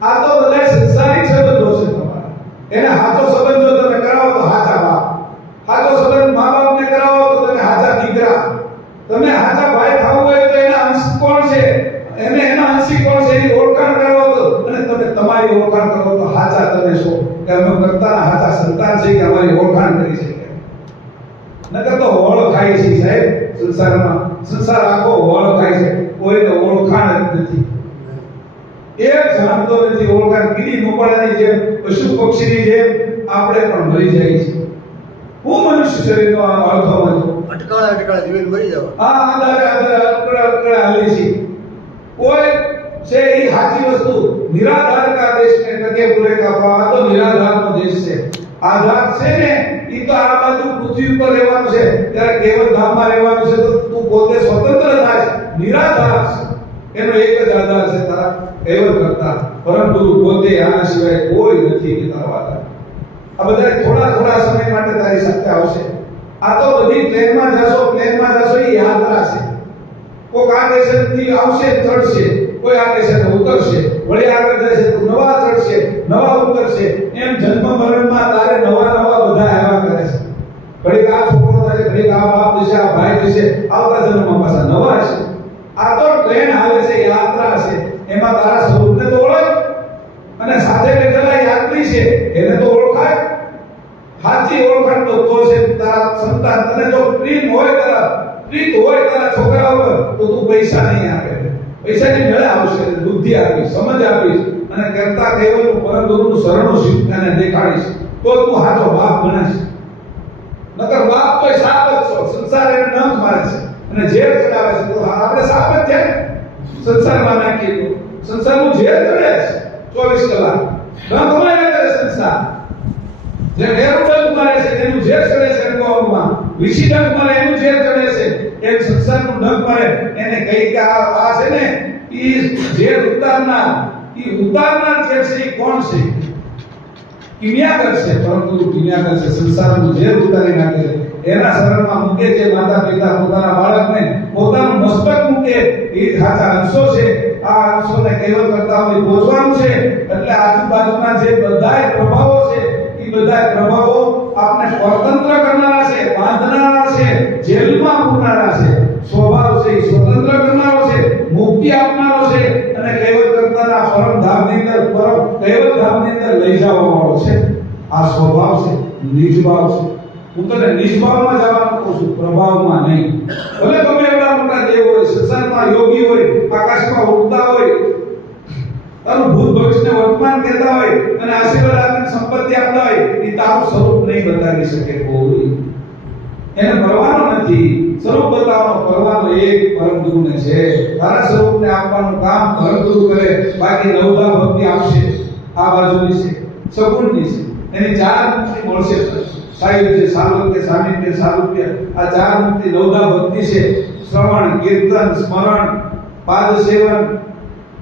આ તો બધા સંસારિક સંબંધો છે તમારા. એને સાચો સંબંધ જો તમે કરાવો તો સાચા બાપ, સાચો સંબંધ મા બાપને કરાવો તો તમે સાચા દીકરા. તમે સાચા ભાઈ થવું હોય તો એના અંશ કોણ છે, એને એના અંશી કોણ છે એની ઓળખાણ કરાવો તો, અને તમે તમારી ઓળખાણ કરો તો સાચા તમે છો કે અમે કરતાના સાચા સંતાન છે કે અમારી ઓળખાણ કરી છે. નકર તો હોળ ખાય છે સાહેબ. સંસારમાં સંસાર આખો હોળ ખાય છે, કોઈને ઓળખાણ જ નથી. એક જાણતો નથી ઓળખાણ. કીડી મોકળાની જેમ, પશુ પક્ષીની જેમ આપણે પણ મરી જાય છે. હું મનુષ્ય શરીરનો અળખો છું, અટકાળા જીવન મરી જાવ. આ આધારે અટકળા હાલી છે. કોઈ છે એ સાચી વસ્તુ. નિરાધાર કા દેશ ને ટકે પૂરે કા પાવ. આ તો નિરાધારનો દેશ છે. આધાર છે ને ઈ તો આ બાજુ પૃથ્વી ઉપર રહેવાનું છે, ત્યારે કેવલ ધામમાં રહેવાનું છે. તો તું પોતે સ્વતંત્ર થાય, નિરાધાર છે. એનો એક જ આધાર છે તારા કેવલ કરતા પરમ ગુરુ પોતે, આના સિવાય કોઈ નથી કે તારો આધાર. આ બધા થોડા સમય માટે તારી સાથે આવશે. આ તો બધી પ્લેનમાં જશો એ યાત્રા છે. કોક આ સ્ટેશનથી આવશે ચડશે, કોઈ આ સ્ટેશને ઉતરશે, વળી આગળ જશે તો નવા ચડશે, નવા ઉતરશે. એમ જન્મ મરણમાં તારે નવા બધા આવ્યા કરે છે. ઘડીક આ છોકરો થશે, ઘડીક આ બાપ થશે, આ ભાઈ થશે, આવતા જન્મમાં પાછા નવા છે. આ તો ટ્રેન હાલે છે, યાત્રા છે. એમાં તારા સ્વરૂપને તો ઓળખ, અને સાથે બેઠેલા યાત્રી છે એને તો ઓળખાય. સાચી ઓળખાણ તો છે તારા સંતાન. તને જો પ્રેમ હોય તારા છોકરા ઉપર તો તું પૈસા નહીં આપે, પૈસાની મેળે આવશે, બુદ્ધિ આપીશ, સમજ આપીશ, અને કરતા કેવલનું પરમ ગુરુનું શરણું શીખતાને દેખાડીશ તો તું સાચો બાપ ગણાશ. નકર બાપ તો સાપ જ છો. સંસાર એને નખ મારે છે અને ઝેર ચડાવે છે. તો આપણે સાપ જ છે ને. સંસારમાં નાખીએ તો સંસારનું ઝેર ચડે છે 24 કલાક. નખ મારે કરે સંસાર. જે ડંખ મારે છે એનું ઝેર ચડે છે અંગોમાં. વિષી ડંખ મારે એનું ઝેર ચડે છે. એક સંસારનું ડંખ મારે એને કઈ કે આ છે ને ઈ ઝેર ઉતારનાર જે છે એ કોણ છે? કિમિયાગર છે. પરંતુ કિમિયાગર છે, સંસારનું ઝેર ઉતારી નાખે છે. એના શરણમાં મૂકે છે માતા પિતા પોતાના બાળકને, પોતાનું મસ્તક મૂકે. એ સાચા અંશો છે. આ અંશોને કેવલ કરતાઓને પહોંચવાનું છે. એટલે આજુબાજુના જે બધાય પ્રભાવો છે એ બધાય પ્રભાવો આપને સ્વતંત્ર કરનારા છે, બાંધનારા છે, જેલમાં પૂરનારા છે. સ્વભાવ છે એ સ્વતંત્ર કરનારો છે, મુક્તિ આપનારો છે, અને કેવલ કરતાના પરમ ધામની અંદર, કેવલ ધામની અંદર લઈ જવા વાળો છે. આ સ્વભાવ છે, નિજભાવ છે. હું તને નિષ્ભાવમાં જવાનું કહું છું, પ્રભાવમાં નહીં. ભલે ગમે એવડા મોટા દેવ હોય, સંસારમાં યોગી હોય, આકાશમાં ઉડતા હોય, તારું ભૂત ભવિષ્યને વર્તમાન કહેતા હોય અને આશીર્વાદ આપીને સંપત્તિ આપતા હોય, એ તારું સ્વરૂપ નહીં બતાવી શકે કોઈ. એને પરવાનો નથી. સ્વરૂપ બતાવવાનો પરવાનો એક પરમ ગુરુને છે. તારા સ્વરૂપને આપવાનું કામ પરમ ગુરુ કરે. બાકી નવધા ભક્તિ આવશે, આ બાજુની છે, સગુણની છે. એની ચાર મુક્તિ મળશે. સાયુજ્ય, સાલોક્ય, સામીપ્ય, સારૂપ્ય. આ ચાર મુક્તિ નવધા ભક્તિ છે. શ્રવણ, કીર્તન, સ્મરણ, પાદ સેવન,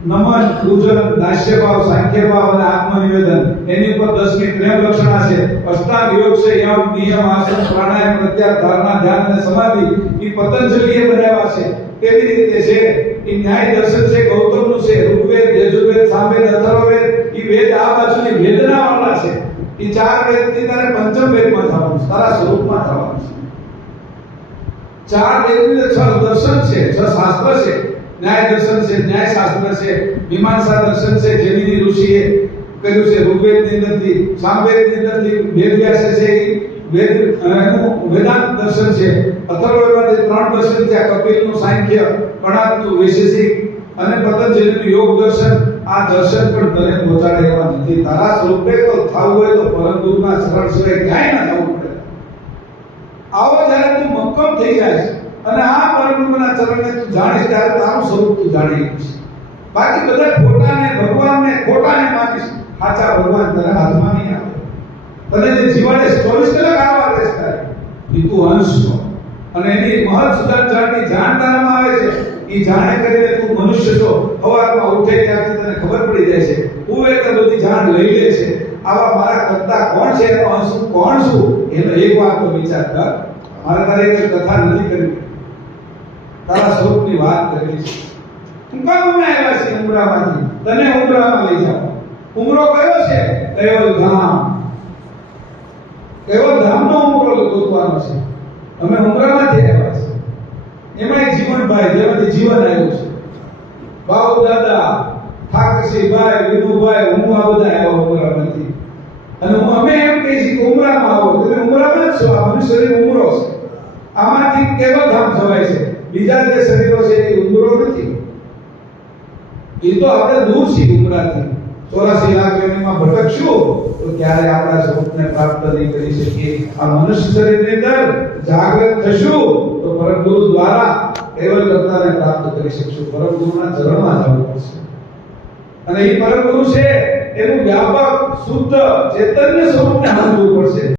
નમન, પૂજન, દાસ્યભાવ, સાંખ્યભાવ અને આત્મનિવેદન. એની ઉપર 10મી પ્રેમ લક્ષણા છે. અષ્ટાંગ યોગ છે, યમ, નિયમ, આસન, પ્રાણાયામ, પ્રત્યાહાર, ધારણા, ધ્યાન અને સમાધિ. એ પતંજલિએ બનાવ્યા છે. કેવી રીતે છે? એ ન્યાય દર્શન છે, ગૌતમ ગુરુ છે. ઋગ્વેદ, યજુર્વેદ, સામવેદ, અથર્વવેદ, ઈ વેદ આ બાજુની વેદના વાળા છે. ઈ ચાર વેદથી તારે પંચમ વેદમાં થવાનું છે, તારા સ્વરૂપમાં થવાનું છે. ચાર વેદની છ દર્શન છે, છ શાસ્ત્ર છે. ન્યાય દર્શન છે, ન્યાય શાસ્ત્ર છે, મીમાંસા દર્શન છે, જૈમિની ઋષિએ કર્યું છે. ઋગ્વેદની અંદરથી, સામવેદની અંદરથી વેદવ્યાસે છે, વેદ એનું વેદાંત દર્શન છે. અથર્વવેદમાંથી ત્રણ દર્શન છે, કપિલનું સાંખ્ય, કણાદનું વૈશેષિક અને પતંજલિનું યોગ દર્શન. આ દર્શન પણ તને પહોંચાડે એવા નથી. તારા સ્વરૂપે તો થવું હોય તો પરમ ગુરુના શરણ સિવાય ક્યાંય ના જવું પડે. આવો જ્યારે તું મક્કમ થઈ જાય અને આ પરમ ગુરુના ચરણને તું જાણીશ ત્યારે તારું સ્વરૂપ તું જાણી શકીશ. બાકી બધા ખોટાને ભગવાનને ખોટાને માનીશ, સાચા ભગવાન તારા હાથમાં નહીં આવે. તને જે જીવાડે 24 કલાક આવા રહેશ તારે ઈ તું અંશ છો. અને એની મહત્ સુધાર જાણની જાણ તારામાં આવે છે. ઈ જાણે કરીને તું મનુષ્ય છો. સવારમાં ઉઠે ત્યારથી તને ખબર પડી જાય છે, ઉવે તે બધી જાણ લઈ લે છે. આવા મારા કરતા કોણ છે, એનો અંશ હું કોણ છું, એનો એક વાર તો વિચાર કર. મારે તારે એક કથા નથી કરવી, તારા સ્વરૂપની વાત કરવી છે. હું કામ અમે આવ્યા છીએ ઉમરામાંથી, તને ઉમરામાં લઈ જાઓ. ઉમરો કયો છે? કયો ધામ. કયો ધામનો ઉમરો ગોતવાનો છે. અમે ઉમરામાંથી આવ્યા છીએ. એમાંય જીવનભાઈ, જેમાંથી જીવન આવ્યું છે. બાપુ દાદા, ઠાકરસિંહભાઈ, વિનુભાઈ, હું આ બધા આવ્યા ઉમરામાંથી. અને અમે એમ કહીએ છીએ કે ઉમરામાં આવો. તમે ઉમરામાં જ છો. આ મનુષ્યની ઉમરો છે. આમાંથી કેવો ધામ જવાય છે? બીજા જે શરીરો છે એ ઉમરો નથી. એ તો આપણે દૂર છીએ ઉમરાથી. 84 લાખ યોનિમાં ભટકશું તો ક્યારે આપણા સ્વરૂપને પ્રાપ્ત નહીં કરી શકીએ. આ મનુષ્ય શરીરની અંદર જાગૃત થશું તો પરમ ગુરુ દ્વારા કેવલ કરતાને પ્રાપ્ત કરી શકશું. પરમ ગુરુના ચરણમાં જવું પડશે. અને એ પરમ ગુરુ છે એનું વ્યાપક શુદ્ધ ચૈતન્ય સ્વરૂપને સમજવું પડશે.